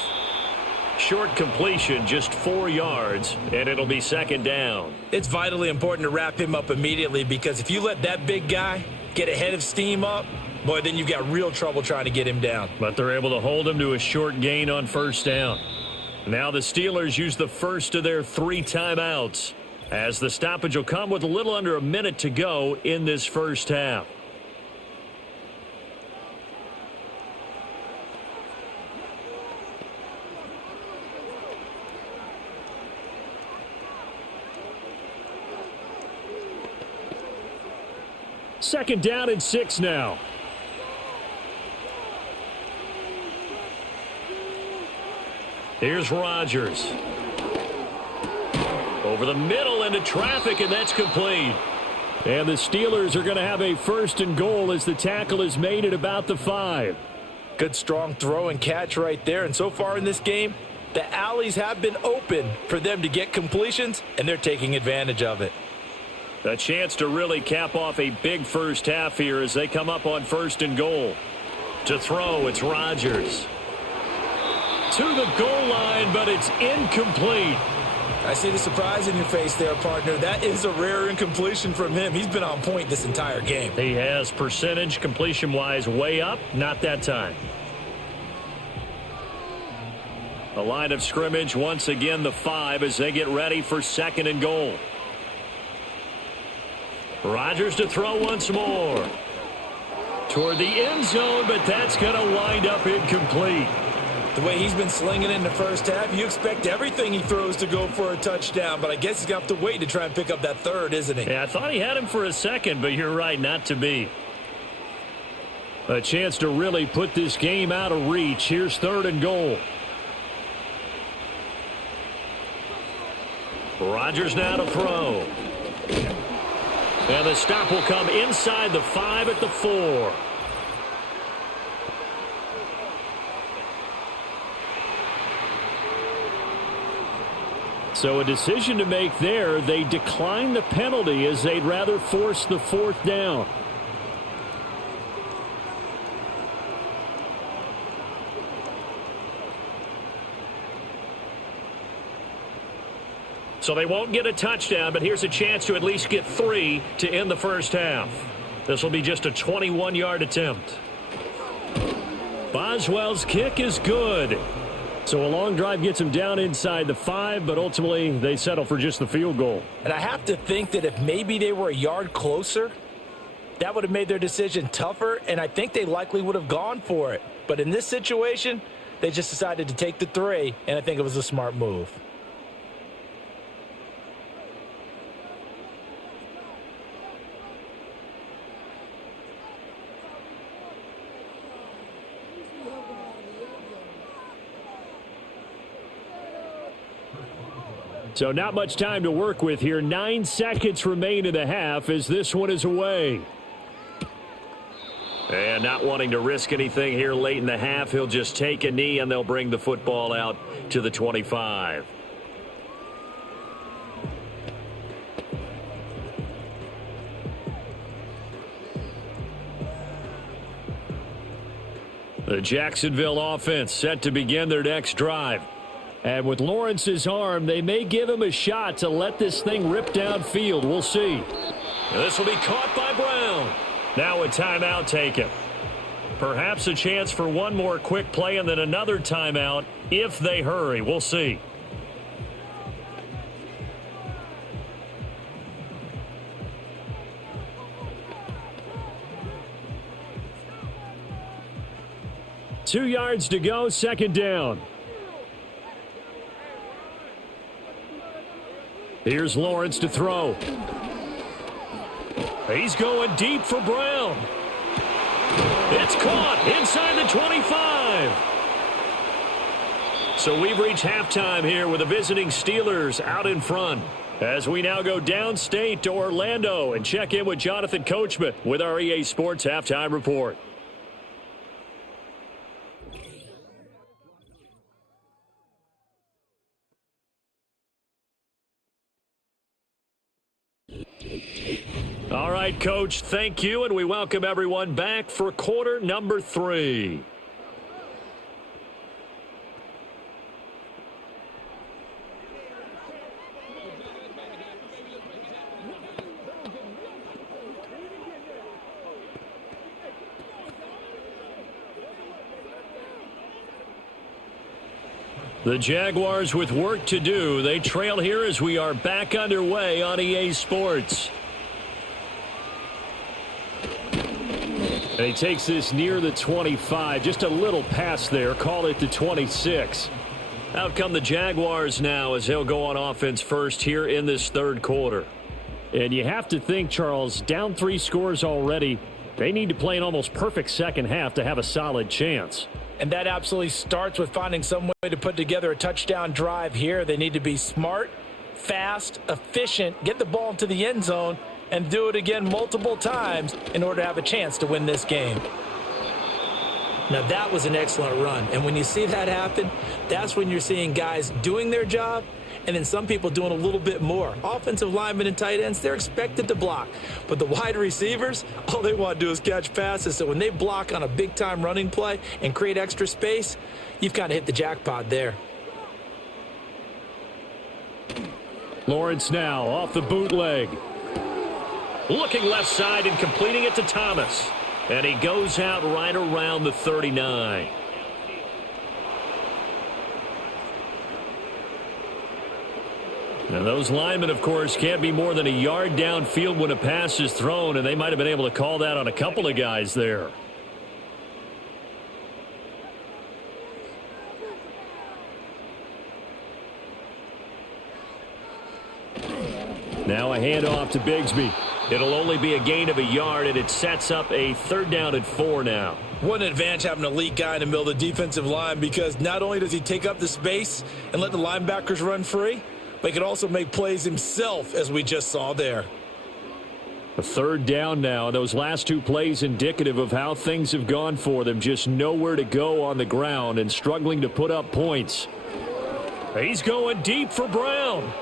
Short completion, just 4 yards, and it'll be 2nd down. It's vitally important to wrap him up immediately because if you let that big guy get ahead of steam up, boy, then you've got real trouble trying to get him down. But they're able to hold him to a short gain on first down. Now the Steelers use the first of their 3 timeouts as the stoppage will come with a little under a minute to go in this first half. Second down and 6 now. Here's Rodgers. Over the middle into traffic, and that's complete. And the Steelers are going to have a 1st and goal as the tackle is made at about the 5. Good strong throw and catch right there. And so far in this game, the alleys have been open for them to get completions, and they're taking advantage of it. A chance to really cap off a big first half here as they come up on 1st and goal. To throw, it's Rodgers. To the goal line, but it's incomplete. I see the surprise in your face there, partner. That is a rare incompletion from him. He's been on point this entire game. He has percentage completion-wise way up. Not that time. The line of scrimmage, once again, the 5 as they get ready for 2nd and goal. Rodgers to throw once more. Toward the end zone, but that's going to wind up incomplete. The way he's been slinging in the first half, you expect everything he throws to go for a touchdown, but I guess he's going to have to wait to try and pick up that 3rd, isn't he? Yeah, I thought he had him for a second, but you're right, not to be. A chance to really put this game out of reach. Here's 3rd and goal. Rodgers now to throw. And the stop will come inside the 5 at the 4. So a decision to make there. They decline the penalty as they'd rather force the 4th down. So they won't get a touchdown, but here's a chance to at least get 3 to end the first half. This will be just a 21-yard attempt. Boswell's kick is good. So a long drive gets him down inside the 5, but ultimately they settle for just the field goal. And I have to think that if maybe they were a yard closer, that would have made their decision tougher, and I think they likely would have gone for it. But in this situation, they just decided to take the 3, and I think it was a smart move. So not much time to work with here. 9 seconds remain in the half as this one is away. And not wanting to risk anything here late in the half, he'll just take a knee and they'll bring the football out to the 25. The Jacksonville offense set to begin their next drive. And with Lawrence's arm, they may give him a shot to let this thing rip downfield. We'll see. This will be caught by Brown. Now a timeout taken. Perhaps a chance for one more quick play and then another timeout if they hurry. We'll see. Two yards to go, second down. Here's Lawrence to throw. He's going deep for Brown. It's caught inside the 25. So we've reached halftime here with the visiting Steelers out in front. As we now go downstate to Orlando and check in with Jonathan Coachman with our EA Sports Halftime Report. All right, Coach, thank you, and we welcome everyone back for quarter number 3. The Jaguars with work to do. They trail here as we are back underway on EA Sports. And he takes this near the 25. Just a little pass there. Call it the 26. Out come the Jaguars now as they'll go on offense first here in this third quarter. And you have to think, Charles, down 3 scores already. They need to play an almost perfect second half to have a solid chance. And that absolutely starts with finding some way to put together a touchdown drive here. They need to be smart, fast, efficient, get the ball into the end zone, and do it again multiple times in order to have a chance to win this game. Now, that was an excellent run. And when you see that happen, that's when you're seeing guys doing their job and then some people doing a little bit more. Offensive linemen and tight ends, they're expected to block. But the wide receivers, all they want to do is catch passes. So when they block on a big-time running play and create extra space, you've kind of hit the jackpot there. Lawrence now off the bootleg. Looking left side and completing it to Thomas. And he goes out right around the 39. Now those linemen, of course, can't be more than a yard downfield when a pass is thrown, and they might have been able to call that on a couple of guys there. Now a handoff to Bigsby. It'll only be a gain of a yard, and it sets up a 3rd down and 4 now. What an advantage having an elite guy in the middle of the defensive line, because not only does he take up the space and let the linebackers run free, but he can also make plays himself, as we just saw there. A 3rd down now. Those last 2 plays indicative of how things have gone for them. Just nowhere to go on the ground and struggling to put up points. He's going deep for Brown.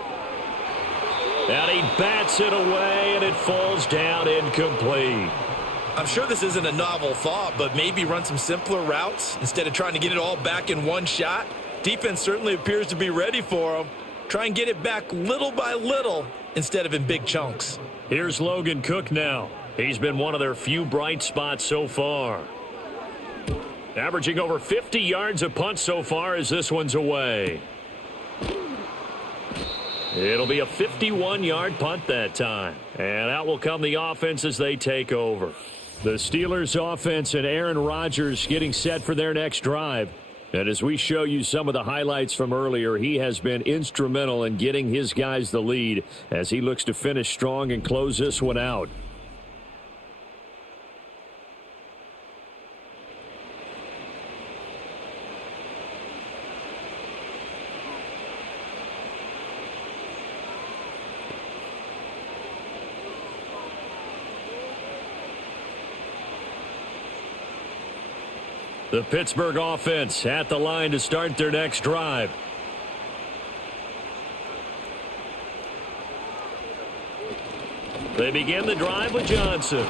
And he bats it away, and it falls down incomplete. I'm sure this isn't a novel thought, but maybe run some simpler routes instead of trying to get it all back in one shot. Defense certainly appears to be ready for him. Try and get it back little by little instead of in big chunks. Here's Logan Cook now. He's been one of their few bright spots so far. Averaging over 50 yards a punt so far as this one's away. It'll be a 51-yard punt that time. And out will come the offense as they take over. The Steelers offense and Aaron Rodgers getting set for their next drive. And as we show you some of the highlights from earlier, he has been instrumental in getting his guys the lead as he looks to finish strong and close this one out. The Pittsburgh offense at the line to start their next drive. They begin the drive with Johnson.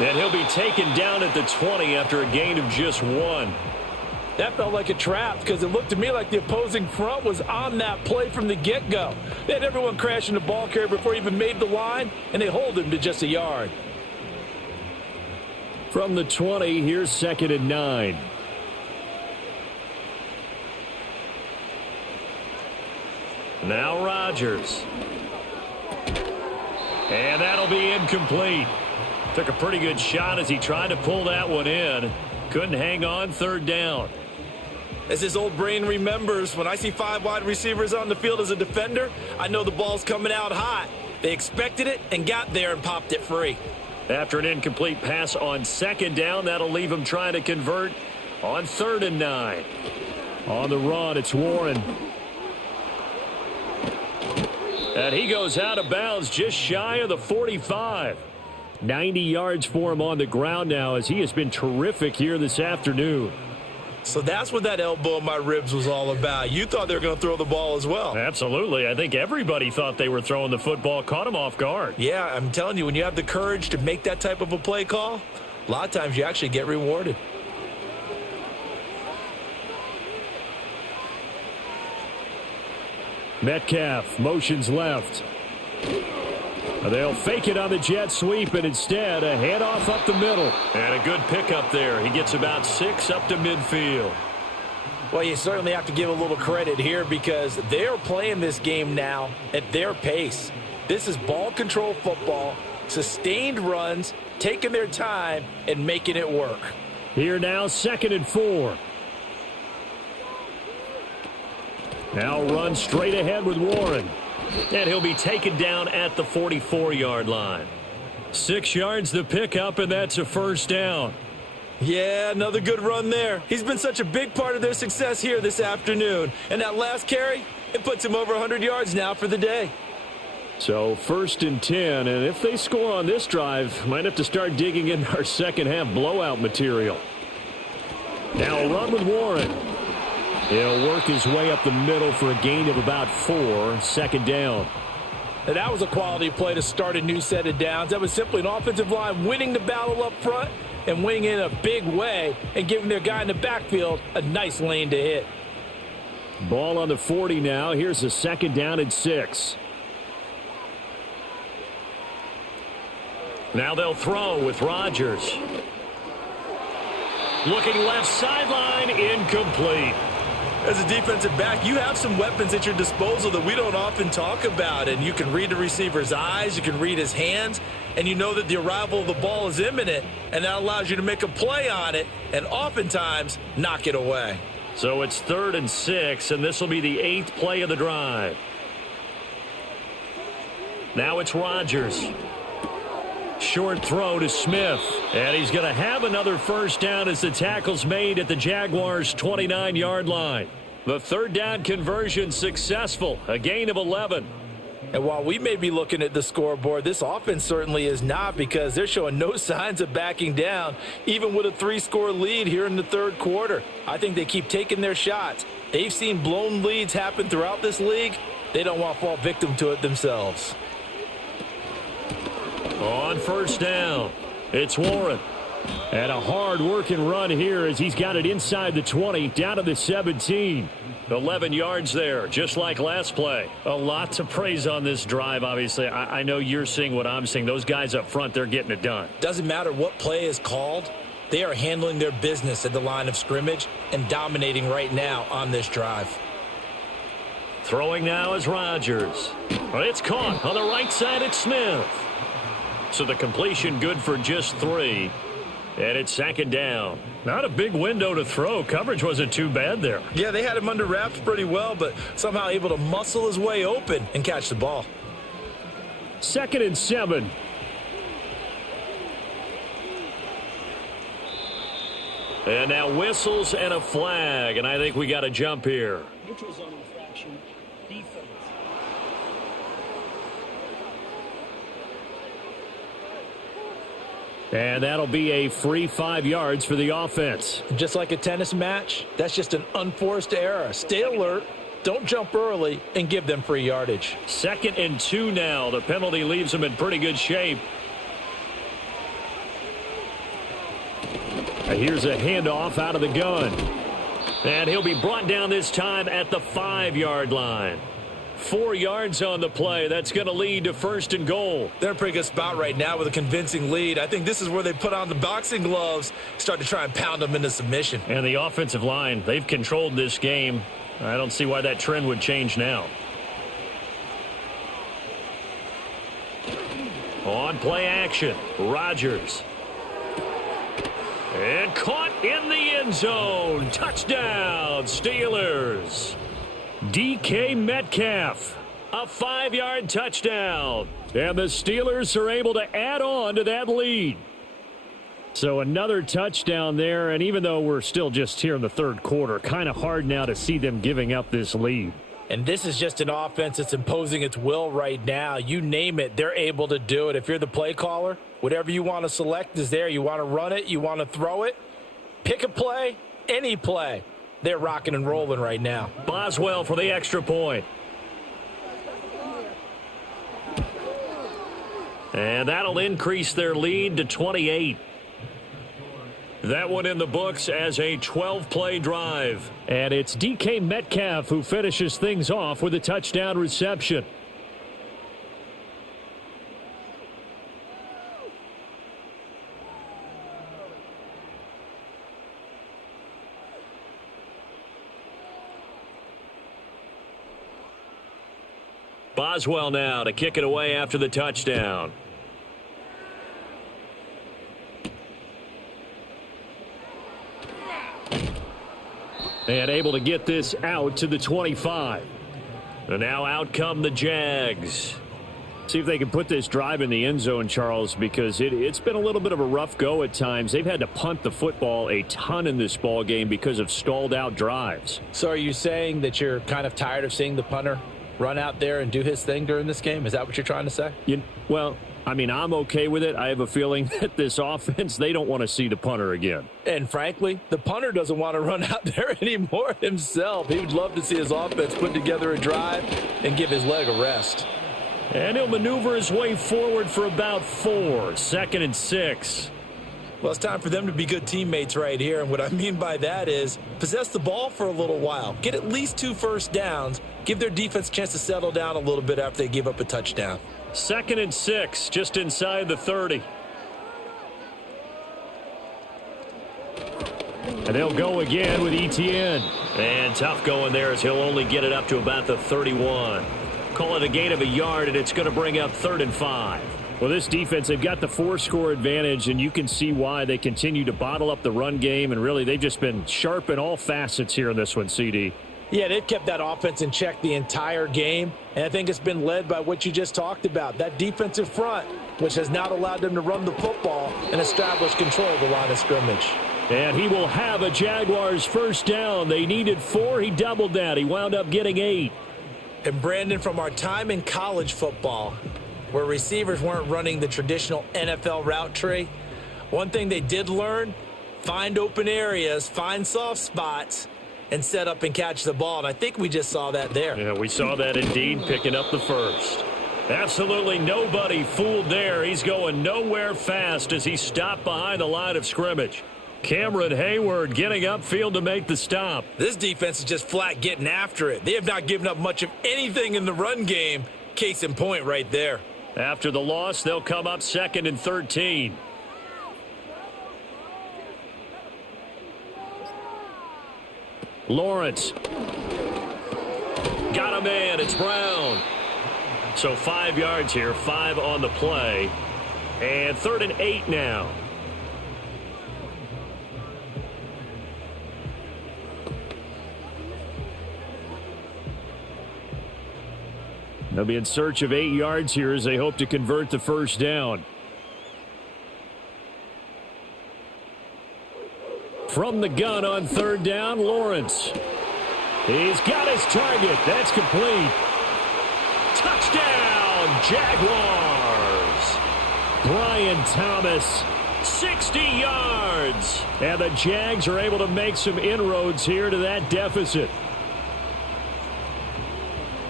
And he'll be taken down at the 20 after a gain of just 1. That felt like a trap because it looked to me like the opposing front was on that play from the get-go. They had everyone crashing the ball carrier before he even made the line, and they hold him to just a yard. From the 20, here's 2nd and 9. Now Rodgers. And that'll be incomplete. Took a pretty good shot as he tried to pull that one in. Couldn't hang on, 3rd down. As his old brain remembers, when I see 5 wide receivers on the field as a defender, I know the ball's coming out hot. They expected it and got there and popped it free. After an incomplete pass on 2nd down, that'll leave him trying to convert on 3rd and 9. On the run, it's Warren. And he goes out of bounds just shy of the 45. 90 yards for him on the ground now as he has been terrific here this afternoon. So that's what that elbow in my ribs was all about. You thought they were going to throw the ball as well. Absolutely. I think everybody thought they were throwing the football, caught him off guard. Yeah, I'm telling you, when you have the courage to make that type of a play call, a lot of times you actually get rewarded. Metcalf motions left. They'll fake it on the jet sweep, and instead a handoff up the middle. And a good pickup there. He gets about 6 up to midfield. Well, you certainly have to give a little credit here because they're playing this game now at their pace. This is ball control football, sustained runs, taking their time, and making it work. Here now, 2nd and 4. Now run straight ahead with Warren. And he'll be taken down at the 44-yard line. 6 yards to pick up, and that's a 1st down. Yeah, another good run there. He's been such a big part of their success here this afternoon. And that last carry, it puts him over 100 yards now for the day. So 1st and 10, and if they score on this drive, might have to start digging in our second-half blowout material. Now a run with Warren. He'll work his way up the middle for a gain of about 4, 2nd down. And that was a quality play to start a new set of downs. That was simply an offensive line winning the battle up front and winning in a big way and giving their guy in the backfield a nice lane to hit. Ball on the 40 now. Here's a 2nd down and 6. Now they'll throw with Rodgers. Looking left sideline, incomplete. As a defensive back, you have some weapons at your disposal that we don't often talk about. And you can read the receiver's eyes, you can read his hands, and you know that the arrival of the ball is imminent, and that allows you to make a play on it and oftentimes knock it away. So it's 3rd and 6, and this will be the 8th play of the drive. Now it's Rodgers. Short throw to Smith. And he's going to have another 1st down as the tackle's made at the Jaguars' 29-yard line. The 3rd down conversion successful. A gain of 11. And while we may be looking at the scoreboard, this offense certainly is not because they're showing no signs of backing down, even with a 3-score lead here in the 3rd quarter. I think they keep taking their shots. They've seen blown leads happen throughout this league. They don't want to fall victim to it themselves. On 1st down, it's Warren. And a hard-working run here as he's got it inside the 20, down to the 17. 11 yards there, just like last play. A lot to praise on this drive, obviously. I know you're seeing what I'm seeing. Those guys up front, they're getting it done. Doesn't matter what play is called. They are handling their business at the line of scrimmage and dominating right now on this drive. Throwing now is Rodgers. But it's caught on the right side. It's Smith. So the completion good for just 3. And it's 2nd down. Not a big window to throw. Coverage wasn't too bad there. Yeah, they had him under wraps pretty well, but somehow able to muscle his way open and catch the ball. 2nd and 7. And now whistles and a flag, and I think we got a jump here. Neutral zone infraction, defense. And that'll be a free 5 yards for the offense. Just like a tennis match, that's just an unforced error. Stay alert, don't jump early, and give them free yardage. 2nd and 2 now. The penalty leaves them in pretty good shape. And here's a handoff out of the gun. And he'll be brought down this time at the 5-yard line. 4 yards on the play. That's going to lead to 1st and goal. They're in a pretty good spot right now with a convincing lead. I think this is where they put on the boxing gloves, start to try and pound them into submission. And the offensive line, they've controlled this game. I don't see why that trend would change now. On play action, Rodgers. And caught in the end zone. Touchdown, Steelers. DK Metcalf, a 5-yard touchdown. And the Steelers are able to add on to that lead. So another touchdown there, and even though we're still just here in the 3rd quarter, kind of hard now to see them giving up this lead. And this is just an offense that's imposing its will right now. You name it, they're able to do it. If you're the play caller, whatever you want to select is there. You want to run it, you want to throw it, pick a play, any play. They're rocking and rolling right now. Boswell for the extra point. And that'll increase their lead to 28. That one in the books as a 12-play drive. And it's DK Metcalf who finishes things off with a touchdown reception. Boswell now to kick it away after the touchdown. And able to get this out to the 25. And now out come the Jags. See if they can put this drive in the end zone, Charles, because it's been a little bit of a rough go at times. They've had to punt the football a ton in this ball game because of stalled out drives. So are you saying that you're kind of tired of seeing the punter run out there and do his thing during this game? Is that what you're trying to say? Well, I mean, I'm okay with it. I have a feeling that this offense, they don't want to see the punter again. And frankly, the punter doesn't want to run out there anymore himself. He would love to see his offense put together a drive and give his leg a rest. And he'll maneuver his way forward for about 4. 2nd and 6. Well, it's time for them to be good teammates right here. And what I mean by that is possess the ball for a little while. Get at least 2 first downs. Give their defense a chance to settle down a little bit after they give up a touchdown. 2nd and 6, just inside the 30. And they'll go again with Etienne. And tough going there as he'll only get it up to about the 31. Call it a gain of a yard, and it's going to bring up 3rd and 5. Well, this defense, they've got the 4-score advantage, and you can see why they continue to bottle up the run game, and really they've just been sharp in all facets here in this one, CD. Yeah, they've kept that offense in check the entire game, and I think it's been led by what you just talked about, that defensive front, which has not allowed them to run the football and establish control of the line of scrimmage. And he will have a Jaguars first down. They needed 4. He doubled that. He wound up getting 8. And Brandon, from our time in college football, where receivers weren't running the traditional NFL route tree, one thing they did learn, find open areas, find soft spots, and set up and catch the ball. And I think we just saw that there. Yeah, we saw that indeed, picking up the first. Absolutely nobody fooled there. He's going nowhere fast as he stopped behind the line of scrimmage. Cameron Hayward getting upfield to make the stop. This defense is just flat getting after it. They have not given up much of anything in the run game. Case in point right there. After the loss, they'll come up 2nd and 13. Lawrence. Got a man. It's Brown. So 5 yards here, 5 on the play. And 3rd and 8 now. They'll be in search of 8 yards here as they hope to convert the first down. From the gun on 3rd down, Lawrence. He's got his target. That's complete. Touchdown, Jaguars. Brian Thomas 60 yards. And the Jags are able to make some inroads here to that deficit.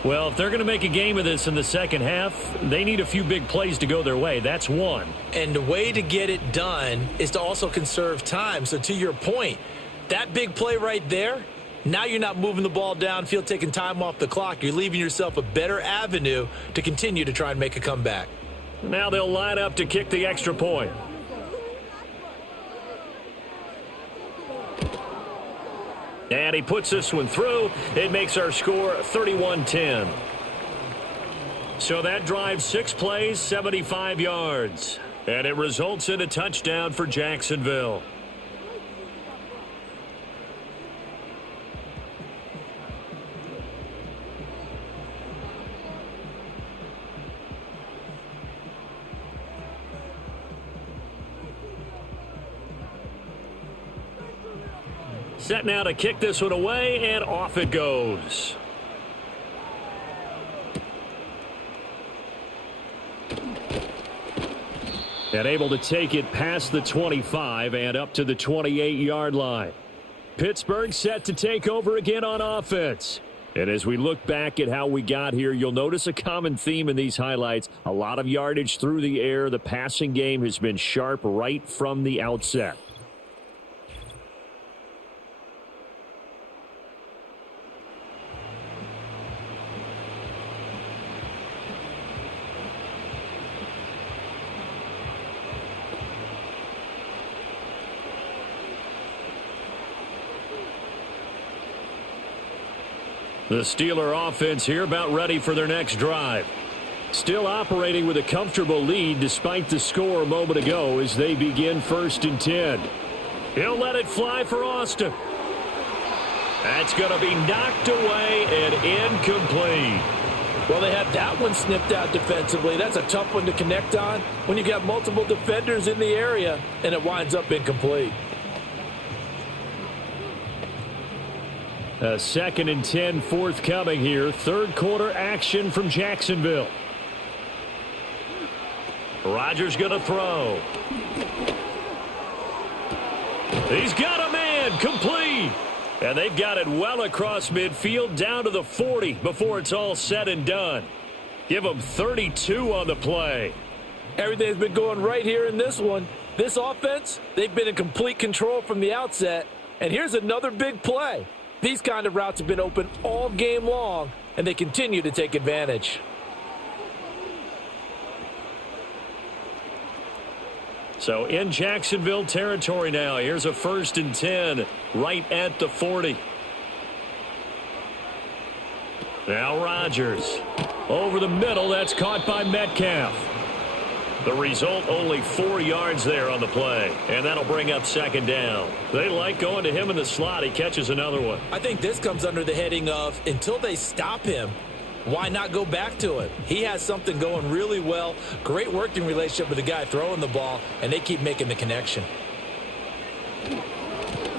Well, if they're going to make a game of this in the second half, they need a few big plays to go their way. That's one. And the way to get it done is to also conserve time. So to your point, that big play right there, now you're not moving the ball downfield, taking time off the clock. You're leaving yourself a better avenue to continue to try and make a comeback. Now they'll line up to kick the extra point. And he puts this one through. It makes our score 31-10. So that drives 6 plays, 75 yards. And it results in a touchdown for Jacksonville. Set now to kick this one away, and off it goes. And able to take it past the 25 and up to the 28-yard line. Pittsburgh set to take over again on offense. And as we look back at how we got here, you'll notice a common theme in these highlights. A lot of yardage through the air. The passing game has been sharp right from the outset. The Steeler offense here about ready for their next drive. Still operating with a comfortable lead despite the score a moment ago as they begin 1st and 10. He'll let it fly for Austin. That's going to be knocked away and incomplete. Well, they have that one snipped out defensively. That's a tough one to connect on when you got multiple defenders in the area, and it winds up incomplete. A 2nd and 10 forthcoming here. Third quarter action from Jacksonville. Rodgers going to throw. He's got a man, complete. And they've got it well across midfield down to the 40 before it's all said and done. Give them 32 on the play. Everything's been going right here in this one. This offense, they've been in complete control from the outset. And here's another big play. These kind of routes have been open all game long, and they continue to take advantage. So in Jacksonville territory now. Here's a 1st and 10 right at the 40. Now Rodgers. Over the middle. That's caught by Metcalf. The result, only 4 yards there on the play. And that'll bring up 2nd down. They like going to him in the slot. He catches another one. I think this comes under the heading of until they stop him, why not go back to it? He has something going really well. Great working relationship with the guy throwing the ball, and they keep making the connection.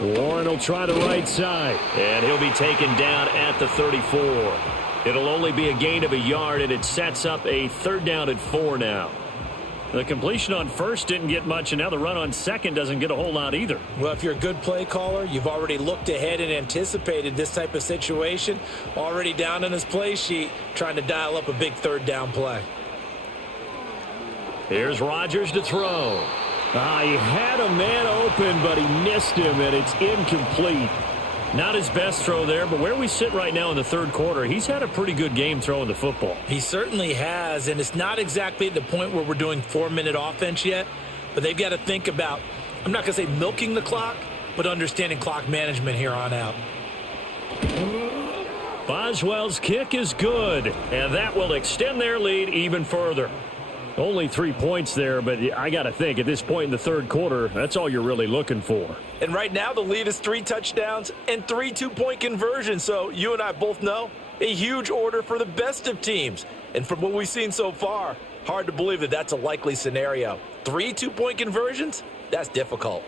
Warren will try the right side. And he'll be taken down at the 34. It'll only be a gain of a yard, and it sets up a 3rd down and 4 now. The completion on 1st didn't get much, and now the run on 2nd doesn't get a whole lot either. Well, if you're a good play caller, you've already looked ahead and anticipated this type of situation. Already down on his play sheet, trying to dial up a big 3rd down play. Here's Rodgers to throw. He had a man open, but he missed him, and it's incomplete. Not his best throw there, but where we sit right now in the 3rd quarter, he's had a pretty good game throwing the football. He certainly has, and it's not exactly at the point where we're doing 4-minute offense yet, but they've got to think about, I'm not going to say milking the clock, but understanding clock management here on out. Boswell's kick is good, and that will extend their lead even further. Only 3 points there, but I got to think at this point in the 3rd quarter, that's all you're really looking for. And right now the lead is 3 touchdowns and 3 two-point conversions. So you and I both know a huge order for the best of teams. And from what we've seen so far, hard to believe that that's a likely scenario. 3 two-point conversions? That's difficult.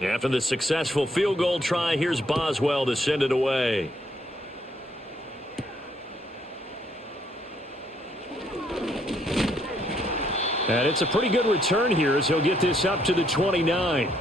After the successful field goal try, here's Boswell to send it away. And it's a pretty good return here as he'll get this up to the 29.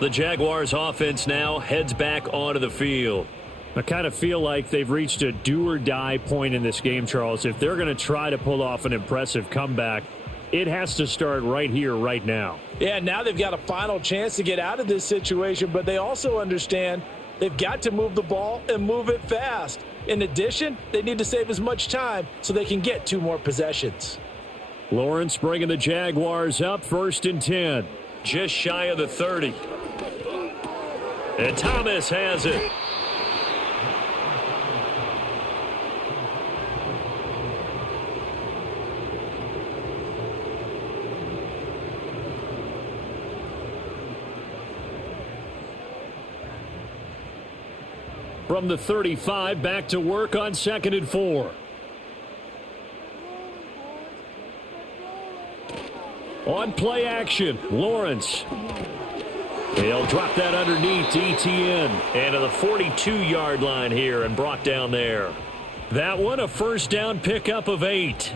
The Jaguars offense now heads back onto the field. I kind of feel like they've reached a do-or-die point in this game, Charles. If they're going to try to pull off an impressive comeback, it has to start right here, right now. Yeah, now they've got a final chance to get out of this situation, but they also understand they've got to move the ball and move it fast. In addition, they need to save as much time so they can get 2 more possessions. Lawrence bringing the Jaguars up, 1st and 10. Just shy of the 30. And Thomas has it. From the 35, back to work on 2nd and 4. On play action, Lawrence. He'll drop that underneath to ETN. And to the 42-yard line here and brought down there. That one, a 1st down pickup of 8.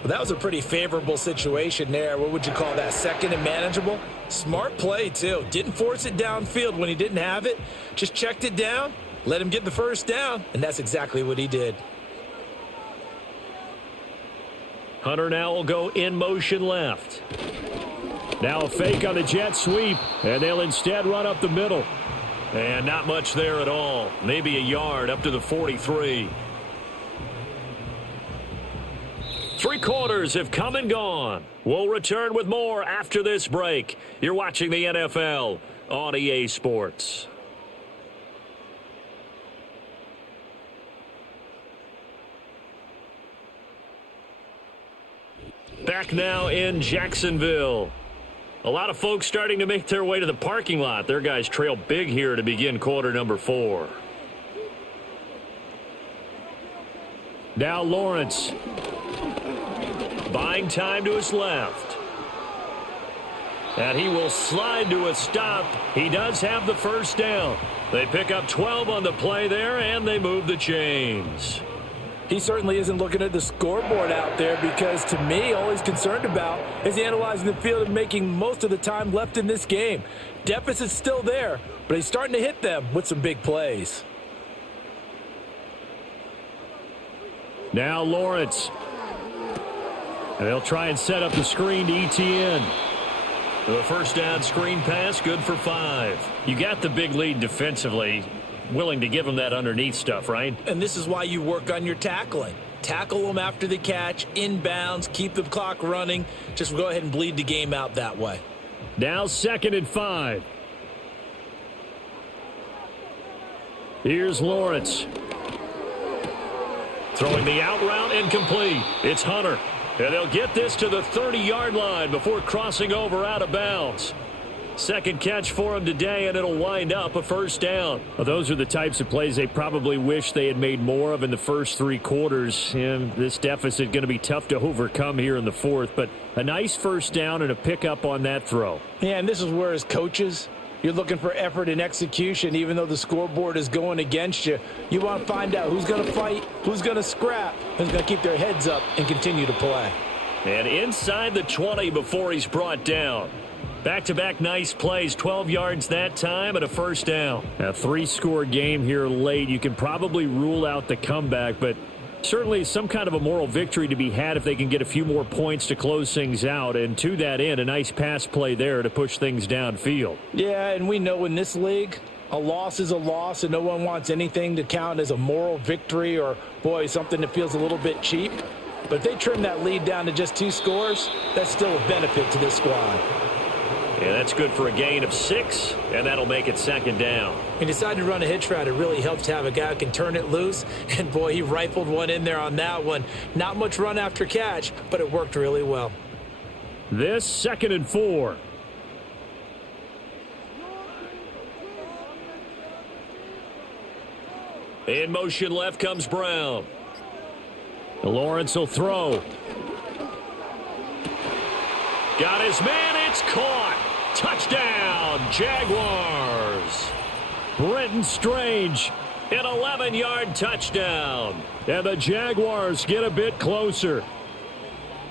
Well, that was a pretty favorable situation there. What would you call that, 2nd and manageable? Smart play, too. Didn't force it downfield when he didn't have it. Just checked it down, let him get the 1st down, and that's exactly what he did. Hunter now will go in motion left. Now a fake on the jet sweep, and they'll instead run up the middle. And not much there at all. Maybe a yard up to the 43. 3 quarters have come and gone. We'll return with more after this break. You're watching the NFL on EA Sports. Back now in Jacksonville. A lot of folks starting to make their way to the parking lot. Their guys trail big here to begin quarter number 4. Now Lawrence. Buying time to his left. And he will slide to a stop. He does have the 1st down. They pick up 12 on the play there, and they move the chains. He certainly isn't looking at the scoreboard out there because, to me, all he's concerned about is analyzing the field and making most of the time left in this game. Deficit's still there, but he's starting to hit them with some big plays. Now Lawrence. And they'll try and set up the screen to ETN. The 1st down screen pass, good for 5. You got the big lead defensively. Willing to give him that underneath stuff, right? And this is why you work on your tackling. Tackle them after the catch, inbounds, keep the clock running. Just go ahead and bleed the game out that way. Now 2nd and 5. Here's Lawrence. Throwing the out route incomplete. It's Hunter. And they'll get this to the 30-yard line before crossing over out of bounds. 2nd catch for him today, and it'll wind up a 1st down. Well, those are the types of plays they probably wish they had made more of in the first 3 quarters. And this deficit going to be tough to overcome here in the 4th. But a nice 1st down and a pickup on that throw. Yeah, and this is where as coaches, you're looking for effort and execution. Even though the scoreboard is going against you, you want to find out who's going to fight, who's going to scrap, who's going to keep their heads up and continue to play. And inside the 20 before he's brought down. Back-to-back nice plays, 12 yards that time and a 1st down. A 3-score game here late. You can probably rule out the comeback, but certainly some kind of a moral victory to be had if they can get a few more points to close things out. And to that end, a nice pass play there to push things downfield. Yeah, and we know in this league, a loss is a loss, and no one wants anything to count as a moral victory or, boy, something that feels a little bit cheap. But if they trim that lead down to just 2 scores, that's still a benefit to this squad. Yeah, that's good for a gain of 6, and that'll make it 2nd down. He decided to run a hitch route. It really helps to have a guy who can turn it loose, and boy, he rifled one in there on that one. Not much run after catch, but it worked really well. This 2nd and 4. In motion left comes Brown. Lawrence will throw. Got his man, it's caught. Touchdown, Jaguars. Brenton Strange, An 11-yard touchdown. and the Jaguars get a bit closer.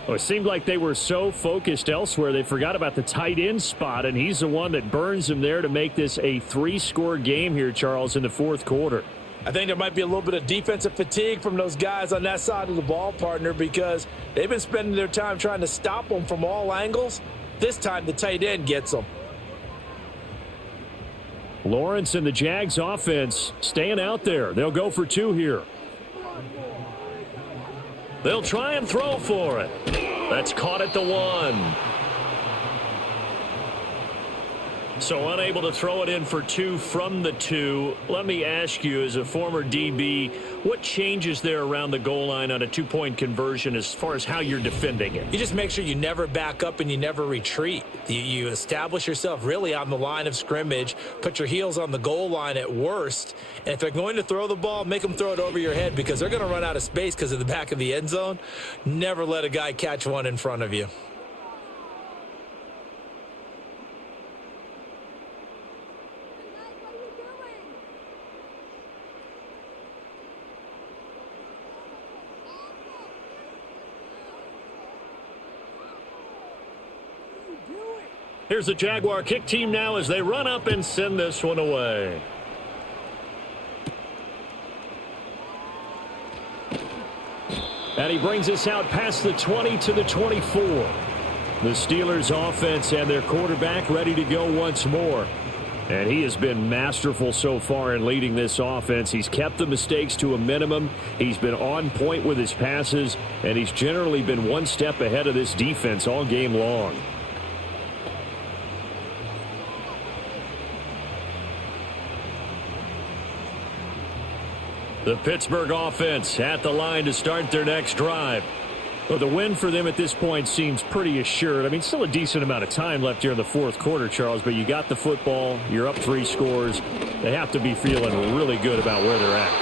Well, it seemed like they were so focused elsewhere, they forgot about the tight end spot, and he's the one that burns them there to make this a 3-score game here, Charles, in the fourth quarter. I think there might be a little bit of defensive fatigue from those guys on that side of the ball, partner, because they've been spending their time trying to stop them from all angles. This time the tight end gets them. Lawrence and the Jags offense staying out there. They'll go for 2 here. They'll try and throw for it. That's caught at the 1. So unable to throw it in for 2 from the 2. Let me ask you, as a former DB, what changes there around the goal line on a 2-point conversion as far as how you're defending it? You just make sure you never back up and you never retreat. You establish yourself really on the line of scrimmage, put your heels on the goal line at worst, and if they're going to throw the ball, make them throw it over your head because they're going to run out of space because of the back of the end zone. Never let a guy catch one in front of you. Here's the Jaguar kick team now as they run up and send this one away. And he brings us out past the 20 to the 24. The Steelers offense and their quarterback ready to go once more. And he has been masterful so far in leading this offense. He's kept the mistakes to a minimum. He's been on point with his passes, and he's generally been one step ahead of this defense all game long. The Pittsburgh offense at the line to start their next drive. Well, the win for them at this point seems pretty assured. I mean, still a decent amount of time left here in the fourth quarter, Charles, but you got the football. You're up 3 scores. They have to be feeling really good about where they're at.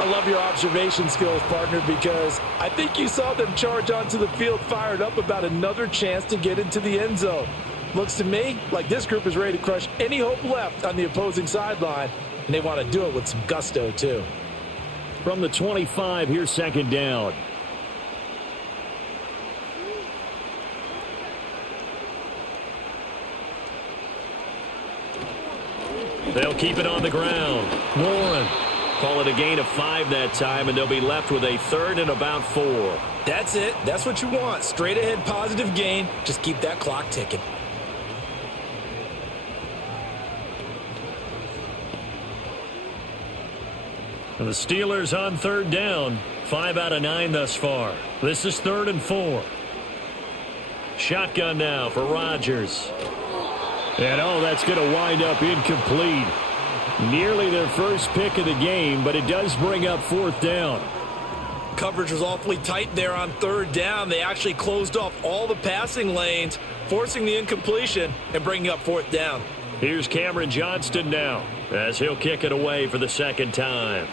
I love your observation skills, partner, because I think you saw them charge onto the field fired up about another chance to get into the end zone. Looks to me like this group is ready to crush any hope left on the opposing sideline, and they want to do it with some gusto, too. From the 25, here's second down. They'll keep it on the ground. Warren. Call it a gain of 5 that time, and they'll be left with a 3rd and about 4. That's it. That's what you want. Straight ahead positive gain. Just keep that clock ticking. And the Steelers on 3rd down. 5 out of 9 thus far. This is 3rd and 4. Shotgun now for Rodgers. And that's going to wind up incomplete. Nearly their first pick of the game, but it does bring up 4th down. Coverage was awfully tight there on 3rd down. They actually closed off all the passing lanes, forcing the incompletion and bringing up 4th down. Here's Cameron Johnston now as he'll kick it away for the 2nd time.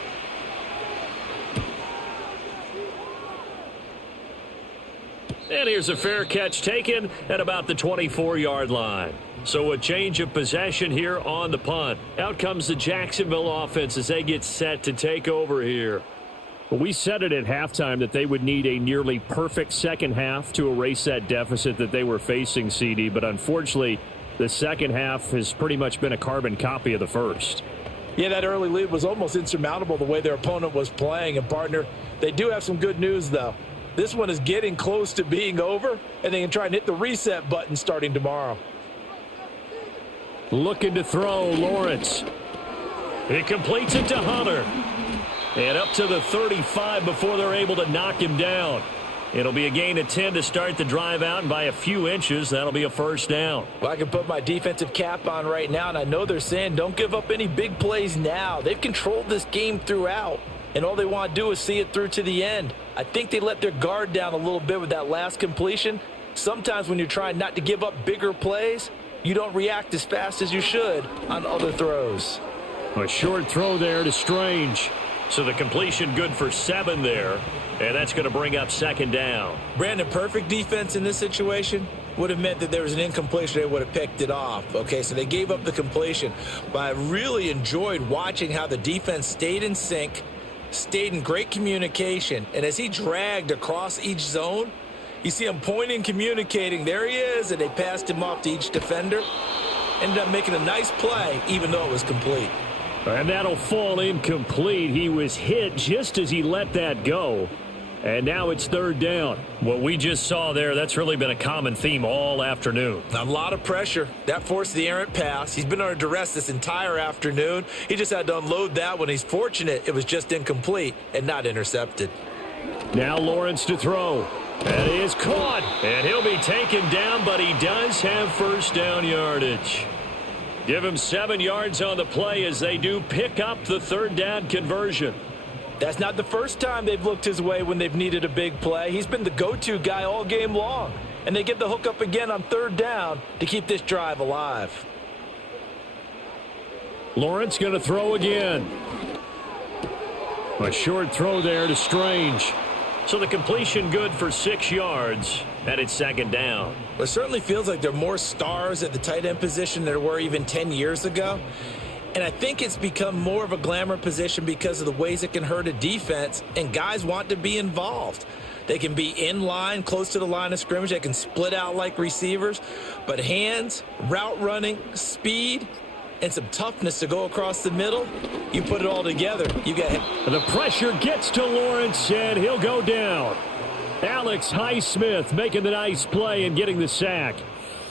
And here's a fair catch taken at about the 24-yard line. So a change of possession here on the punt. Out comes the Jacksonville offense as they get set to take over here. Well, we said it at halftime that they would need a nearly perfect second half to erase that deficit that they were facing, CD. But unfortunately, the second half has pretty much been a carbon copy of the first. Yeah, that early lead was almost insurmountable the way their opponent was playing. And, partner, they do have some good news, though. This one is getting close to being over, and they can try and hit the reset button starting tomorrow. Looking to throw, Lawrence. He completes it to Hunter. And up to the 35 before they're able to knock him down. It'll be a gain of 10 to start the drive out, and by a few inches, that'll be a 1st down. Well, I can put my defensive cap on right now, and I know they're saying don't give up any big plays now. They've controlled this game throughout, and all they want to do is see it through to the end. I think they let their guard down a little bit with that last completion. Sometimes when you're trying not to give up bigger plays, you don't react as fast as you should on other throws. A short throw there to Strange. So the completion good for 7 there. And that's going to bring up second down. Brandon, perfect defense in this situation would have meant that there was an incompletion. They would have picked it off. Okay, so they gave up the completion. But I really enjoyed watching how the defense stayed in sync, stayed in great communication. And as he dragged across each zone, you see him pointing, communicating. There he is, and they passed him off to each defender. Ended up making a nice play, even though it was complete. And that'll fall incomplete. He was hit just as he let that go. And now it's third down. What we just saw there, that's really been a common theme all afternoon. A lot of pressure. That forced the errant pass. He's been under duress this entire afternoon. He just had to unload that one. He's fortunate it was just incomplete and not intercepted. Now Lawrence to throw. And he is caught. And he'll be taken down, but he does have first down yardage. Give him 7 yards on the play as they do pick up the third down conversion. That's not the first time they've looked his way when they've needed a big play. He's been the go-to guy all game long. And they get the hook up again on third down to keep this drive alive. Lawrence going to throw again. A short throw there to Strange. So the completion good for 6 yards, and it's second down. Well, it certainly feels like there are more stars at the tight end position than there were even 10 years ago. And I think it's become more of a glamour position because of the ways it can hurt a defense, and guys want to be involved. They can be in line, close to the line of scrimmage. They can split out like receivers. But hands, route running, speed, and some toughness to go across the middle, you put it all together, you got it. The pressure gets to Lawrence, and he'll go down. Alex Highsmith making the nice play and getting the sack.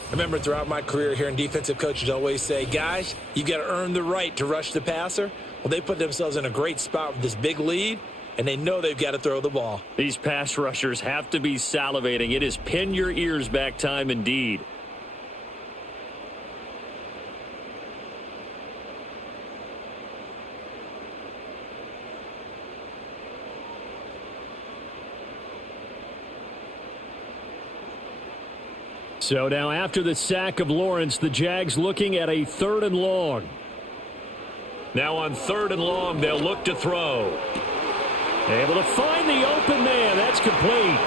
I remember throughout my career hearing defensive coaches always say, guys, you got to earn the right to rush the passer. Well, they put themselves in a great spot with this big lead, and they know they've got to throw the ball. These pass rushers have to be salivating. It is pin your ears back time indeed. So now after the sack of Lawrence, the Jags looking at a 3rd and long. Now on 3rd and long, they'll look to throw. Able to find the open man. That's complete.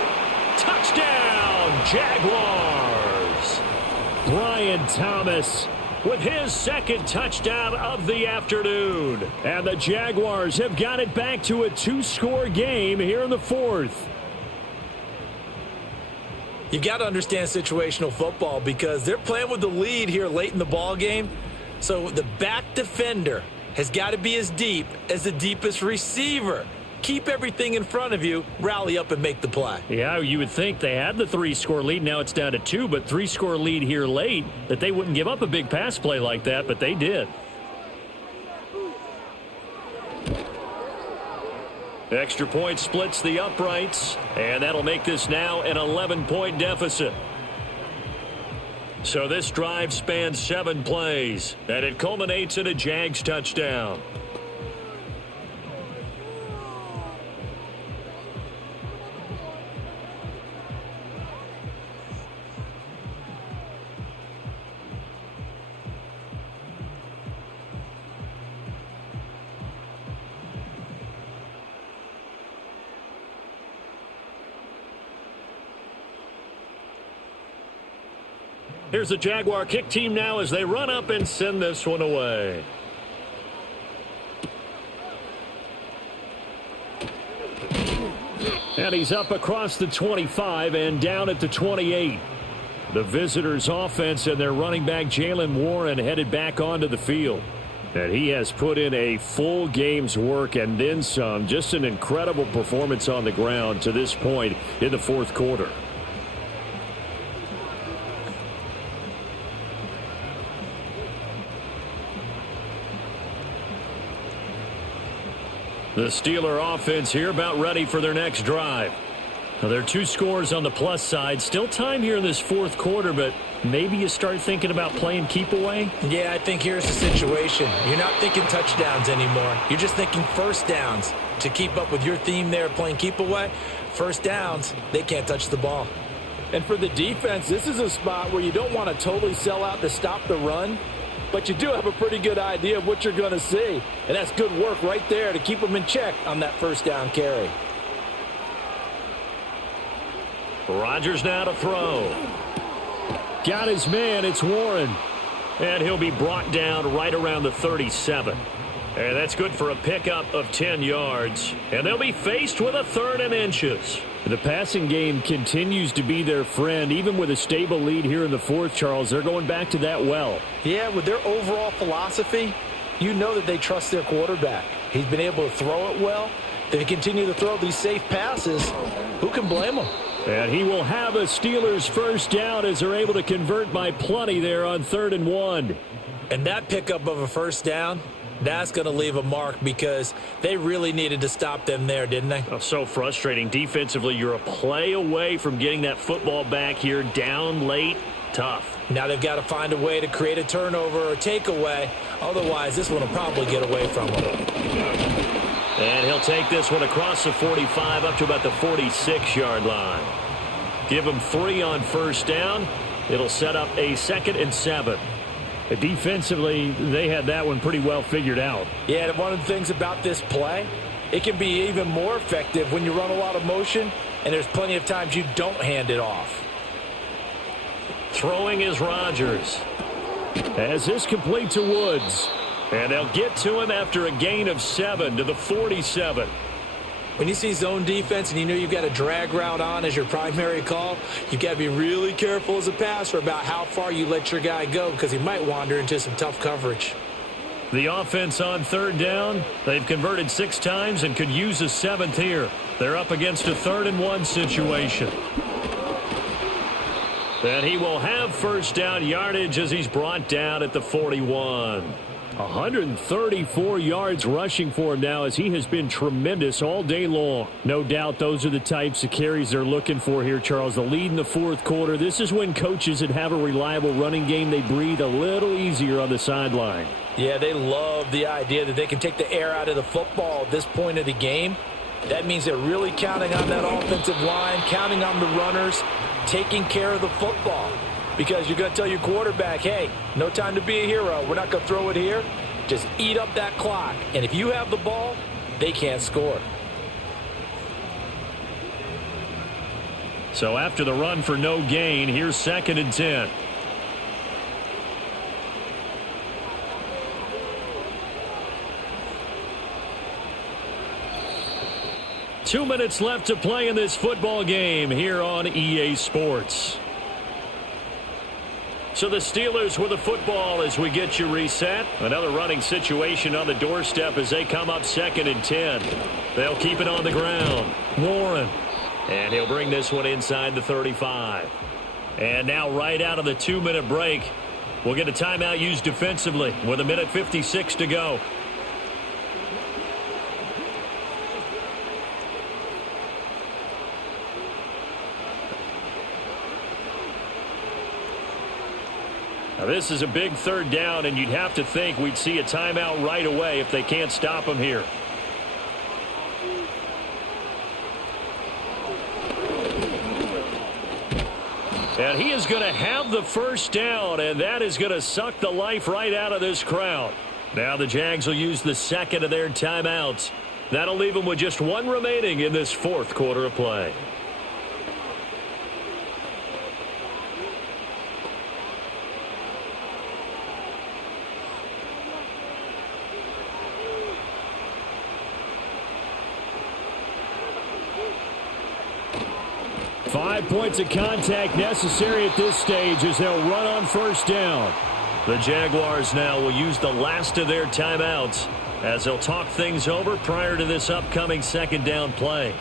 Touchdown, Jaguars. Brian Thomas with his second touchdown of the afternoon. And the Jaguars have got it back to a 2-score game here in the 4th. You got to understand situational football because they're playing with the lead here late in the ball game. So the back defender has got to be as deep as the deepest receiver. Keep everything in front of you, rally up and make the play. Yeah, you would think they had the 3-score lead. Now it's down to 2, but 3-score lead here late, that they wouldn't give up a big pass play like that, but they did. Extra point splits the uprights, and that'll make this now an 11-point deficit. So this drive spans 7 plays, and it culminates in a Jags touchdown. Here's the Jaguar kick team now as they run up and send this one away. And he's up across the 25 and down at the 28. The visitors' offense and their running back Jalen Warren headed back onto the field. And he has put in a full game's work and then some. Just an incredible performance on the ground to this point in the 4th quarter. The Steeler offense here about ready for their next drive. Now, there are 2 scores on the plus side. Still time here in this 4th quarter, but maybe you start thinking about playing keep away? Yeah, I think here's the situation. You're not thinking touchdowns anymore. You're just thinking first downs. To keep up with your theme there, playing keep away, first downs, they can't touch the ball. And for the defense, this is a spot where you don't want to totally sell out to stop the run, but you do have a pretty good idea of what you're going to see. And that's good work right there to keep them in check on that first down carry. Rodgers now to throw. Got his man. It's Warren. And he'll be brought down right around the 37. And that's good for a pickup of 10 yards. And they'll be faced with a 3rd and inches. The passing game continues to be their friend. Even with a stable lead here in the 4th, Charles, they're going back to that well. Yeah, with their overall philosophy, you know that they trust their quarterback. He's been able to throw it well. They continue to throw these safe passes. Who can blame them? And he will have a Steelers first down as they're able to convert by plenty there on 3rd and 1. And that pickup of a first down, that's going to leave a mark because they really needed to stop them there, didn't they? Oh, so frustrating. Defensively, you're a play away from getting that football back here down late. Tough. Now they've got to find a way to create a turnover or takeaway. Otherwise, this one will probably get away from them. And he'll take this one across the 45 up to about the 46-yard line. Give him 3 on first down. It'll set up a 2nd and 7. Defensively, they had that one pretty well figured out. Yeah, and one of the things about this play, it can be even more effective when you run a lot of motion, and there's plenty of times you don't hand it off. Throwing is Rodgers. As this complete to Woods. And they'll get to him after a gain of 7 to the 47. When you see zone defense and you know you've got a drag route on as your primary call, you've got to be really careful as a passer about how far you let your guy go because he might wander into some tough coverage. The offense on 3rd down, they've converted 6 times and could use a 7th here. They're up against a 3rd and 1 situation. And he will have first down yardage as he's brought down at the 41. 134 yards rushing for him now as he has been tremendous all day long. No doubt those are the types of carries they're looking for here, Charles. The lead in the 4th quarter. This is when coaches that have a reliable running game, they breathe a little easier on the sideline. Yeah, they love the idea that they can take the air out of the football at this point of the game. That means they're really counting on that offensive line, counting on the runners, taking care of the football. Because you're going to tell your quarterback, hey, no time to be a hero. We're not going to throw it here. Just eat up that clock. And if you have the ball, they can't score. So after the run for no gain, here's 2nd and 10. Two minutes left to play in this football game here on EA Sports. So the Steelers with the football as we get you reset. Another running situation on the doorstep as they come up 2nd and 10. They'll keep it on the ground. Warren. And he'll bring this one inside the 35. And now right out of the 2-minute break, we'll get a timeout used defensively with 1:56 to go. Now this is a big 3rd down, and you'd have to think we'd see a timeout right away if they can't stop him here. And he is going to have the first down, and that is going to suck the life right out of this crowd. Now the Jags will use the 2nd of their timeouts. That'll leave them with just 1 remaining in this 4th quarter of play. Five points of contact necessary at this stage as they'll run on first down. The Jaguars now will use the last of their timeouts as they'll talk things over prior to this upcoming 2nd down play.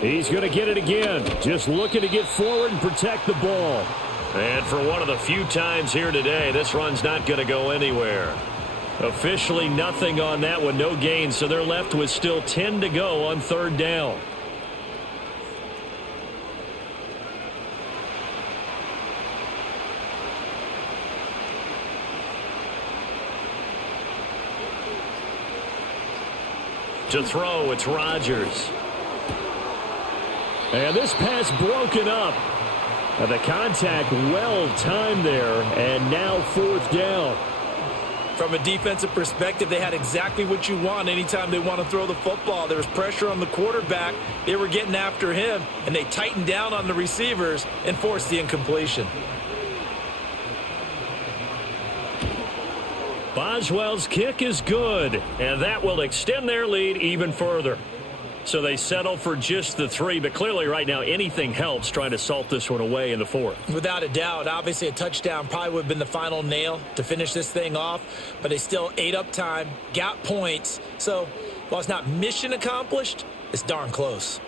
He's going to get it again. Just looking to get forward and protect the ball. And for one of the few times here today, this run's not going to go anywhere. Officially nothing on that one, no gain, so they're left with still 10 to go on 3rd down. To throw, it's Rodgers. And this pass broken up. The contact well timed there, and now fourth down. From a defensive perspective, they had exactly what you want anytime they want to throw the football. There was pressure on the quarterback. They were getting after him, and they tightened down on the receivers and forced the incompletion. Boswell's kick is good, and that will extend their lead even further. So they settle for just the 3, but clearly right now anything helps trying to salt this one away in the 4th. Without a doubt, obviously a touchdown probably would have been the final nail to finish this thing off, but they still ate up time, got points. So while it's not mission accomplished, it's darn close.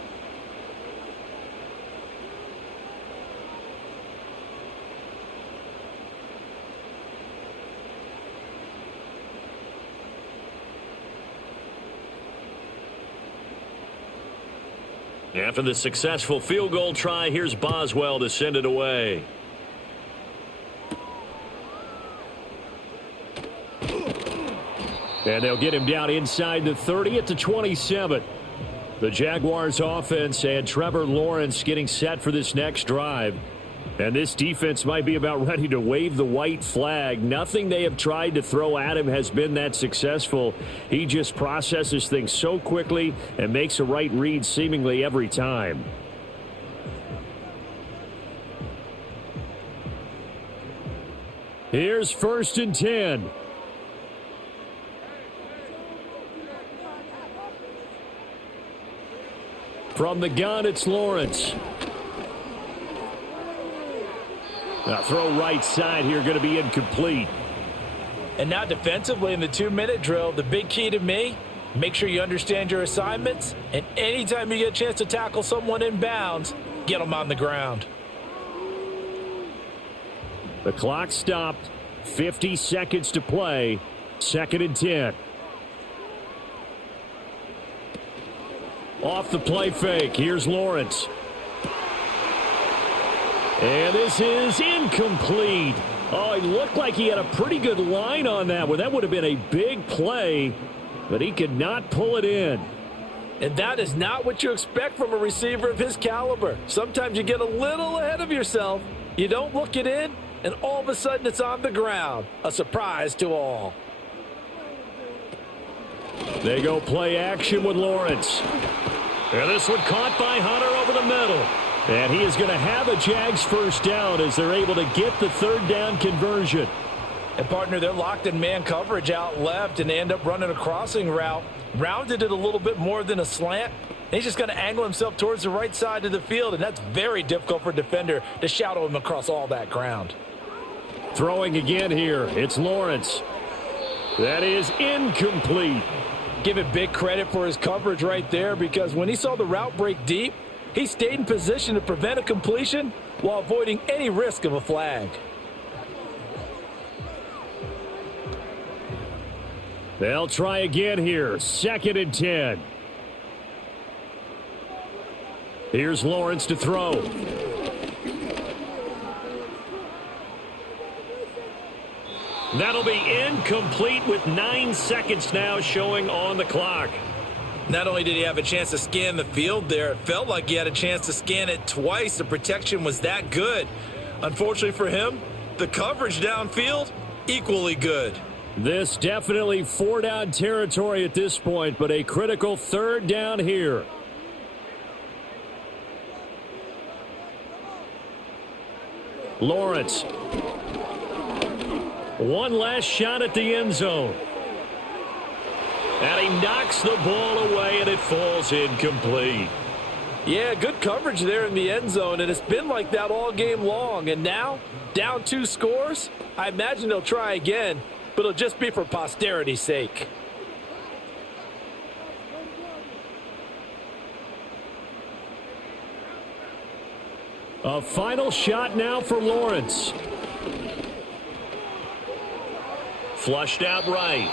After the successful field goal try, here's Boswell to send it away. And they'll get him down inside the 30 at the 27. The Jaguars offense and Trevor Lawrence getting set for this next drive. And this defense might be about ready to wave the white flag. Nothing they have tried to throw at him has been that successful. He just processes things so quickly and makes a right read seemingly every time. Here's 1st and 10. From the gun, it's Lawrence. Throw right side here, going to be incomplete. And now defensively in the 2-minute drill, the big key to me, make sure you understand your assignments, and anytime you get a chance to tackle someone in bounds, get them on the ground. The clock stopped, 50 seconds to play, 2nd and 10. Off the play fake, here's Lawrence. And this is incomplete. Oh, he looked like he had a pretty good line on that one. That would have been a big play, but he could not pull it in. And that is not what you expect from a receiver of his caliber. Sometimes you get a little ahead of yourself. You don't look it in, and all of a sudden it's on the ground. A surprise to all. They go play action with Lawrence. And this one caught by Hunter over the middle. And he is going to have a Jags first down as they're able to get the 3rd down conversion. And, partner, they're locked in man coverage out left, and they end up running a crossing route. Rounded it a little bit more than a slant. And he's just going to angle himself towards the right side of the field, and that's very difficult for a defender to shadow him across all that ground. Throwing again here. It's Lawrence. That is incomplete. Give it big credit for his coverage right there, because when he saw the route break deep, he stayed in position to prevent a completion while avoiding any risk of a flag. They'll try again here. 2nd and 10. Here's Lawrence to throw. That'll be incomplete with 9 seconds now showing on the clock. Not only did he have a chance to scan the field there, it felt like he had a chance to scan it twice. The protection was that good. Unfortunately for him, the coverage downfield, equally good. This definitely 4-down territory at this point, but a critical 3rd down here. Lawrence. One last shot at the end zone. And he knocks the ball away, and it falls incomplete. Yeah, good coverage there in the end zone, and it's been like that all game long. And now, down 2 scores, I imagine they'll try again, but it'll just be for posterity's sake. A final shot now for Lawrence. Flushed out right.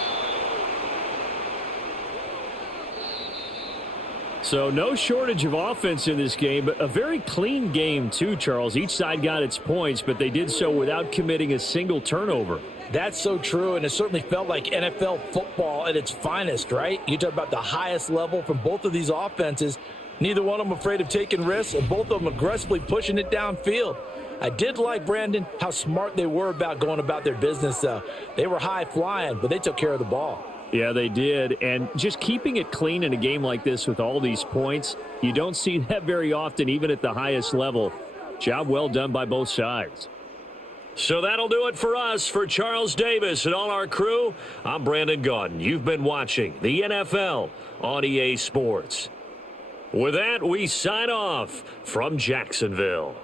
So no shortage of offense in this game, but a very clean game too, Charles. Each side got its points, but they did so without committing a single turnover. That's so true, and it certainly felt like NFL football at its finest, right? You talk about the highest level from both of these offenses. Neither one of them afraid of taking risks, and both of them aggressively pushing it downfield. I did like, Brandon, how smart they were about going about their business. They were high-flying, but they took care of the ball. Yeah, they did. And just keeping it clean in a game like this with all these points, you don't see that very often, even at the highest level. Job well done by both sides. So that'll do it for us. For Charles Davis and all our crew, I'm Brandon Gaudin. You've been watching the NFL on EA Sports. With that, we sign off from Jacksonville.